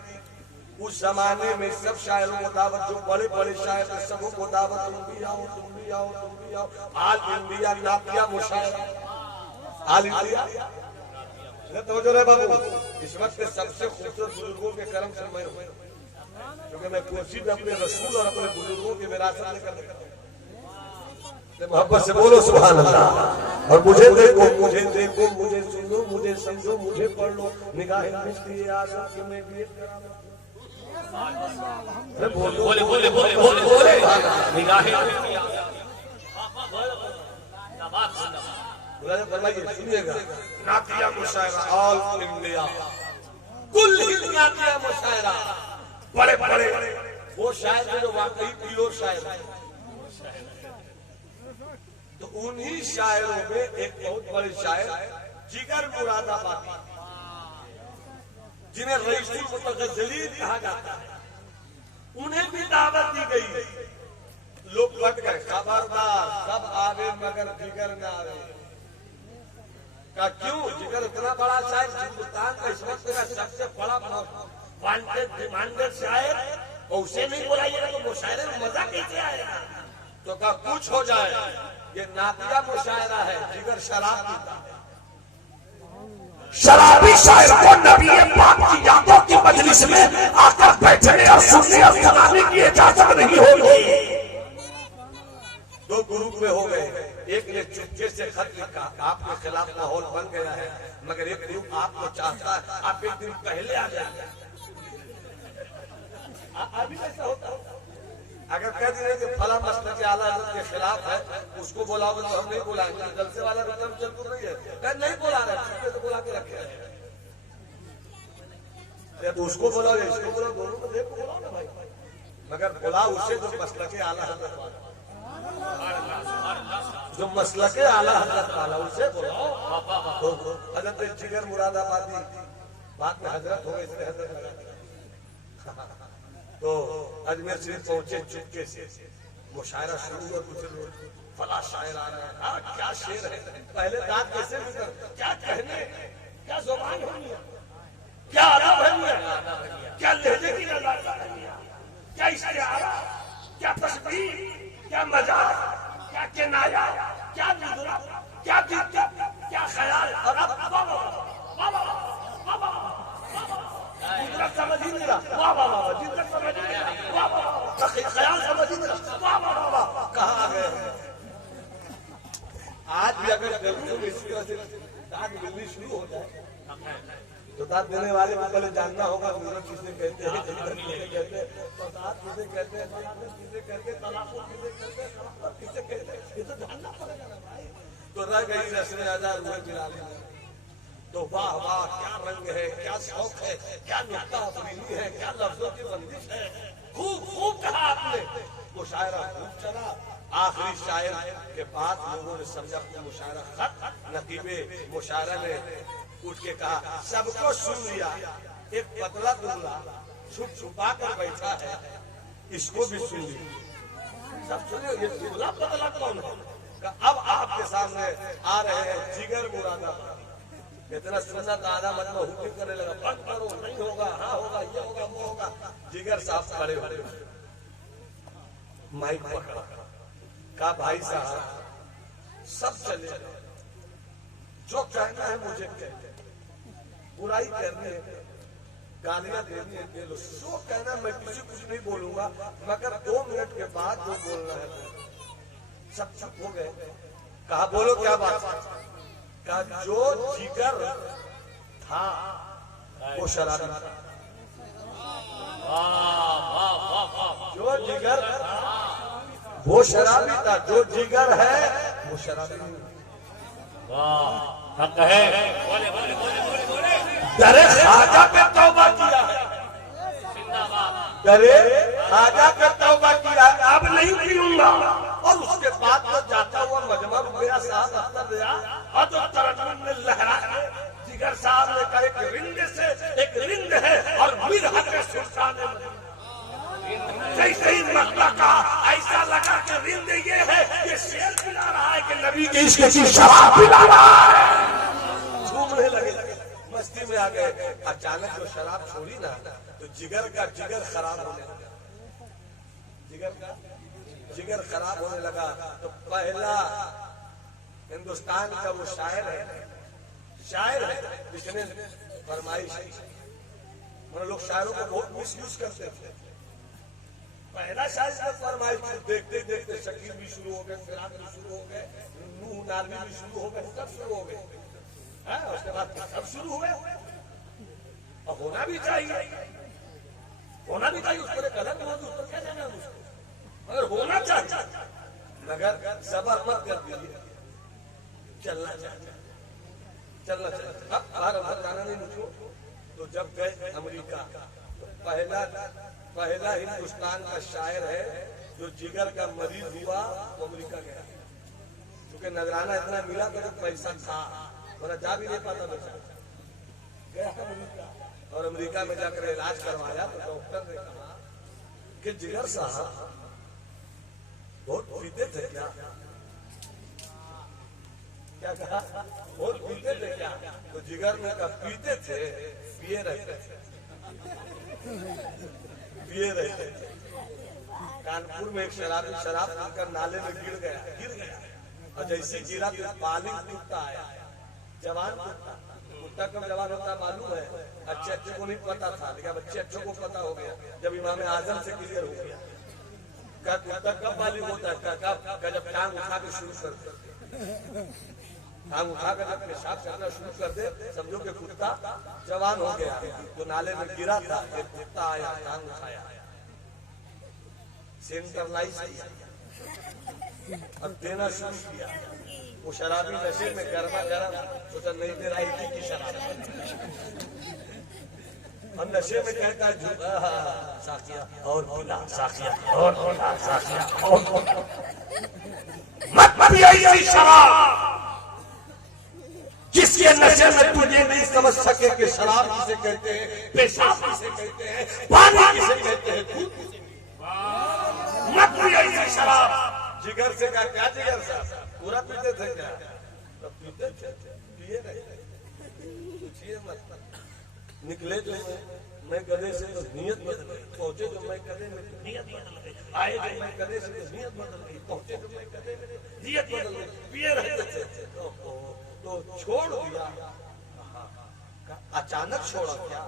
उस जमाने में सब शायरों को दावत, जो बड़े बड़े शायर थे सबों को दावत, तुम भी आओ, तुम भी आओ, तुम भी आओ। आल इंडिया नातिया मुशायरा, आल इंडिया तो जो रहे बाबू, इस वक्त सबसे खूबसूरत बुजुर्गों के कर्म से मैं हूँ, क्योंकि मैं कुर्सी पे अपने रसूल और अपने बुजुर्गों की विरासत लेकर मोहब्बत से बोलो सुभान अल्लाह। और मुझे देखो, मुझे देखो, मुझे सुनो, मुझे समझो, मुझे पढ़ लो, निगाहें मिलती है आशा कि मैं भी बोले बोले बोले बोले बोले बोले निगाहें। सुनिएगा, नातिया मुशायरा ऑल इंडिया, कुल हिंद नातिया मुशायरा, बड़े बड़े वो शायर जो वाकई प्योर शायर है। तो उन्हीं शायरों में एक बहुत बड़े शायर जिगर मुरादाबादी, जिन्हें रईसुल मुतगज्जलीन कहा जाता है, उन्हें भी दावत दी गई। लोग बट गए, खबरदार सब आवे मगर जिगर न आवे। का क्यों? जिगर इतना बड़ा शायर, हिंदुस्तान का इस वक्त का सबसे बड़ा डिमांडेड शायर, और उसे नहीं बुलाइएगा तो मुशायरे में मजा कैसे आएगा? तो का कुछ हो जाए, ये नातिया मुशायरा है, जिगर शराब पीता है। शराबी शायर को नबी पाक की यादों की मजलिस में आकर बैठने और सुनने और सुनाने की इजाजत नहीं होगी। दो ग्रुप में हो गए, एक ने चुपके से खत लिखा, आपके खिलाफ माहौल बन गया है, मगर एक ग्रुप आपको चाहता है आप एक दिन पहले आ जाए। अभी ऐसा होता है, अगर कह दिए कि फला मसले के आला हज़रत के खिलाफ है, उसको बुलाओगे तो हम नहीं बुलाएंगे। जलसे वाला रकम चलती नहीं है, नहीं बुला रहे, चुपके से बुला के रखे हैं। तो उसको बुलाओ, इसको बुलाओ, दोनों को देखो, बुलाओ ना भाई, मगर बुलाओ उसे जो मसले के आला हज़रत वाला, जो मसला के आला हजरत वाला, उसे बुलाओ। हजरत जिगर मुरादाबादी बाद में हजरत हो गए, इसलिए हजरत लगा दिया। तो अजमेर शरीफ पहुंचे चुपके से, मुशायरा शुरू हुआ, कुछ फला शायर आ रहा है, क्या शेर है, पहले दांत कैसे निकल, क्या कहने, क्या जुबान है, क्या अदब है, क्या लहजे की नजाकत है, क्या इश्तिहारा, क्या तस्बीह, क्या मजाक, क्या किनाया, क्या निगरा, क्या दिक्कत, क्या ख्याल। और अब जितना समझ ही नहीं रहा, वाह वाह वाह, जितना समझ ही नहीं रहा, वाह वाह वाह, ख्याल समझ ही नहीं रहा, वाह वाह वाह, कहाँ आ गए? आज भी अगर गर्मियों में इसी तरह से दाग मिलनी शुरू हो जाए तो दांत देने वाले को पहले जानना होगा मुहूर्त किसे कहते हैं, किसे कहते हैं, दांत किसे कहते हैं, किसे कहते हैं, तलाक किसे कहते हैं, किसे कहते हैं, ये तो जानना पड़ेगा ना भाई। तो रह गई रस्में अदा हुए बिलाली में। तो वाह वाह क्या रंग है, क्या शौक है, क्या नुक्ता अफरीदी है, क्या लफ्जों की बंदिश है। खूब खूब कहा आपने, मुशायरा खूब चला। आखिरी शायर के बाद लोगों ने समझा कि मुशायरा खत्म। नकीबे मुशायरा ने उठ के कहा सबको सुन लिया, एक पतला दुबला छुप छुपा कर बैठा है, इसको भी सुन लिया। सब सुने ये दुबला पतला कौन है? अब आपके सामने आ रहे हैं जिगर मुरादाबादी। इतना सुनना था आधा मतलब हुक्म करने लगा, बंद करो, नहीं होगा, हाँ होगा, ये होगा, वो होगा। जिगर साहब खड़े हो, माइक पकड़ा, कहा भाई साहब सब चले, जो कहना है मुझे कहते, बुराई करनी है, गालियां देनी है दे लो, जो कहना मैं किसी कुछ नहीं बोलूंगा, मगर 2 मिनट के बाद जो बोलना है। सब चुप हो गए। कहा बोलो क्या बात? कहा जो जिगर था वो शराबी था। जो जिगर वो शराबी था, जो जिगर है वो शराबी नहीं। हक है। डरे खाजा पे तौबा किया है, डरे खाजा पे तौबा किया है, अब नहीं पीऊंगा। और उसके बाद तो जाता हुआ मजमा रुपया साहब अख्तर दिया और तो तरन्नुम में लहरा के जिगर साहब ने कहा एक रिंद से एक रिंद है और मिरहत सुल्तान जैसे ही मकला का ऐसा लगा कि रिंद ये है, ये शेर पिला रहा है कि नबी के इश्क की शराब पिला रहा है। झूमने लगे, मस्ती में आ गए। अचानक जो शराब छोड़ी ना तो जिगर का जिगर खराब होने लगा, जिगर खराब होने लगा। तो पहला हिंदुस्तान का वो शायर है जिसने फरमाइश, लोग शायरों को बहुत मिसयूज करते थे। पहला शायर ने फरमाइश, देखते देखते शकील भी शुरू हो गए, फिराक भी शुरू हो गए, नूह नारवी भी शुरू हो गए, सब शुरू हो गए। उसके बाद सब शुरू हुए। और होना भी चाहिए, होना भी चाहिए। उस पर कलम मौजूद, उस पर क्या जाना उसको, मगर होना चाहिए। मगर सबर मत कर दीजिए, चलना चाहिए, चलना चाहिए। अब बाहर अंदर जाना नहीं मुझको। तो जब गए अमेरिका, तो पहला हिंदुस्तान का शायर है जो जिगर का मरीज हुआ, वो अमेरिका गया। क्योंकि नजराना इतना मिला तो पैसा था, वरना जा भी नहीं पाता बेचारा। गया अमेरिका और अमेरिका में जाकर इलाज करवाया तो डॉक्टर ने कहा कि जिगर साहब बहुत पीते थे क्या? क्या कहा? बहुत पीते थे क्या? तो जिगर ने कहा पीते थे, पिए रहते थे, पिए रहते थे। कानपुर में एक शराबी शराब पीकर नाले में गिर गया और जैसे गिरा तो बालिग कुत्ता आया, जवान कुत्ता कब जवान होता मालूम है? अच्छे को नहीं पता था, लेकिन अच्छे को पता हो गया जब इमाम आजम से क्लियर हो गया। कुत्ता कब बालिग होता है? जब टांग उठा के शुरू कर दे, टांग उठा कर जब पेशाब करना शुरू कर दे, समझो कि कुत्ता जवान हो गया। तो नाले में गिरा था, एक कुत्ता आया, टांग उठाया, सेंट्रलाइज किया, अब देना शुरू किया। वो शराबी नशे में गर्मा गर्म सोचा नहीं दे रहा है की शराब, और नशे में कहता है साकिया और पिला, साकिया और पिला, साकिया और मत पिया ये शराब जिसके नशे में तुझे नहीं समझ सके कि शराब किसे कहते हैं, पेशाब किसे कहते हैं, पानी किसे कहते हैं, दूध किसे कहते हैं। मत पिया ये शराब। जिगर से कहा क्या जिगर साहब पूरा पीते थे क्या? तो पीते थे, पिए नहीं, पूछिए मत। निकले जो मैं गधे से तो नियत बदल गई, पहुंचे जो मैं गधे में तो नियत बदल गई, आए जो मैं गधे से तो नियत बदल गई, पहुंचे जो मैं गधे में नियत बदल गई। पिए रहते थे तो छोड़ दिया, अचानक छोड़ा क्या?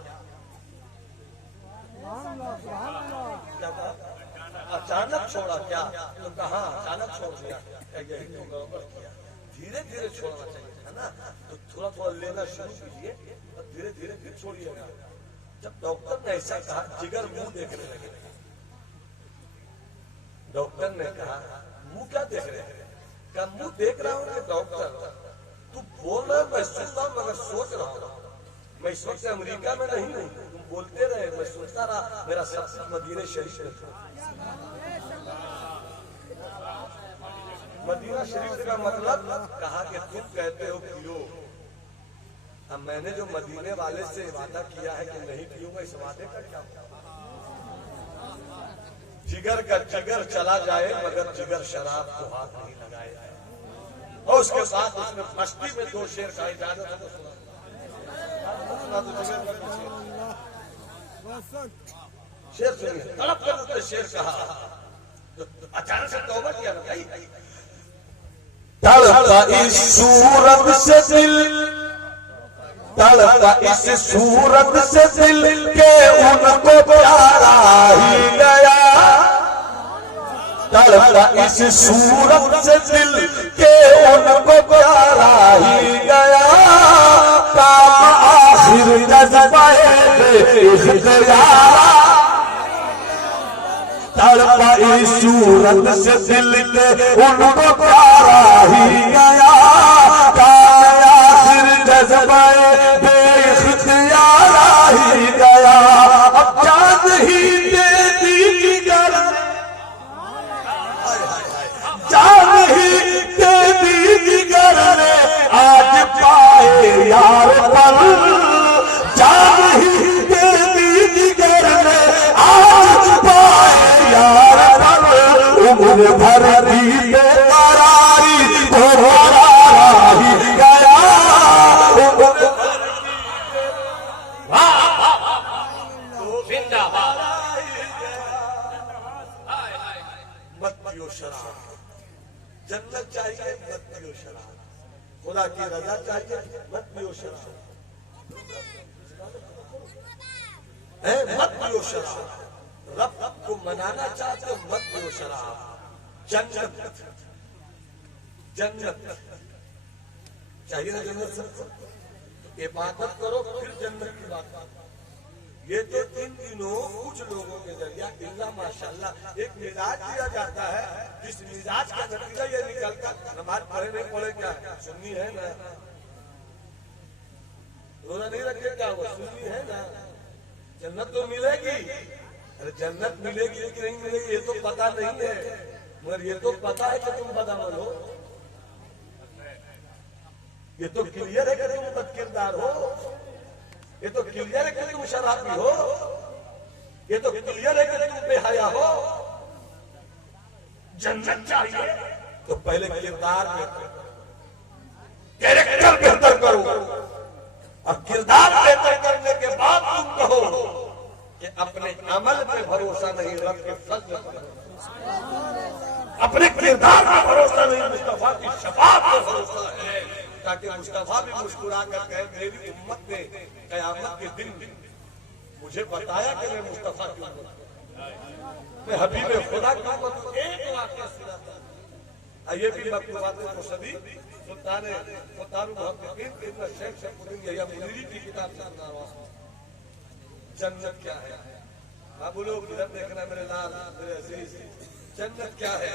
क्या कहा? अचानक छोड़ा क्या? तो कहा अचानक छोड़ दिया, यही तो गड़बड़ किया। धीरे धीरे छोड़ना चाहिए, है ना। तो थोड़ा थोड़ा लेना शुरू कीजिए और धीरे धीरे फिर छोड़िएगा। जब डॉक्टर ने ऐसा कहा, जिगर मुंह देखने लगे। डॉक्टर ने कहा मुंह क्या देख रहे हैं? क्या मुंह देख रहा हूँ कि डॉक्टर तू बोल रहा, मैं सुनता हूँ मगर सोच रहा हूँ। मैं इस वक्त अमेरिका में नहीं हूँ, तुम बोलते रहे, मैं सोचता रहा, मेरा सब कुछ मदीने शरीफ में था। मदीना शरीफ का मतलब कहा कि तुम कहते हो पियो। अब मैंने जो मदीने वाले से वादा किया है कि नहीं पीऊंगा, इस वादे का क्या होगा? जिगर का जिगर चला जाए मगर जिगर शराब को हाथ नहीं लगाए। और उसके साथ उसने मस्ती में 2 शेर का इजाजत है तो सुना। शेर सुनिए, तड़प कर उसने शेर कहा तो अचानक से तौबा किया ना भाई। तड़पा इस सूरत से दिल, तड़पा इस सूरत से दिल के उनको प्यारा ही गया। तड़पा इस सूरत से दिल के उनको प्यारा ही गया। काम आखिर जज्बाए इख्तियार। तड़पा इस सूरत से दिल के उनको प्यारा ही गया। काम आखिर जज्बाए बेइख्तियार ही गया। अब जान ही दे दी जिगर, जान ही दे दी जिगर ने आज पाए यार पर। जान ही दे दी जिगर ने आज पाए यार पर। उम्र भर की बेकरारी को करारा ही गया। मत पियो शराब, जन्नत चाहिए मत पियो शराब, खुदा की रजा चाहिए मत पियो शराब, मत पियो शराब। रब को मनाना चाहते हो मत पियो शराब। जन्नत जन्नत चाहिए ना, जन्नत सबको। इबादत करो फिर जन्नत की बात। ये तो 3 दिनों कुछ लोगों के जरिया इल्ला माशाल्लाह एक मिजाज दिया जाता है, जिस मिजाज का नतीजा ये निकलता। नमाज पढ़े नहीं पढ़े क्या सुन्नी है ना, रोजा नहीं रखे क्या वो सुन्नी है ना। जन्नत तो मिलेगी, अरे जन्नत मिलेगी कि नहीं मिलेगी ये तो पता नहीं है, मगर ये तो पता है कि तुम बदअमल हो। ये तो क्लियर है कि तुम बदकिरदार हो। ये तो क्लियर है कि तुम शराबी हो। ये तो क्लियर है कि तुम बेहया हो। जन्नत चाहिए तो पहले किरदार में कैरेक्टर बेहतर करो, और किरदार बेहतर करने के बाद तुम कहो कि अपने अमल पे भरोसा नहीं, रब के फज़्ल पर भरोसा। अपने किरदार पे भरोसा नहीं, मुस्तफा की शफाअत पे भरोसा है, ताकि मुस्तफा भी मुस्कुरा कर कहे मेरी उम्मत ने क़यामत के दिन मुझे बताया कि मैं मुस्तफा की उम्मत हूं, मैं हबीब खुदा की उम्मत हूं। एक वाक़या सुनाता हूं, ये भी मकतूबात मुसदी सुल्तान मुहक्किकीन इब्न शेख शरफुद्दीन यहिया मुनीरी की किताब से सुना रहा हूं। जन्नत क्या है? आप बोलो इधर देखना मेरे लाल मेरे अजीज, जन्नत क्या है?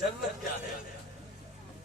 जन्नत क्या है?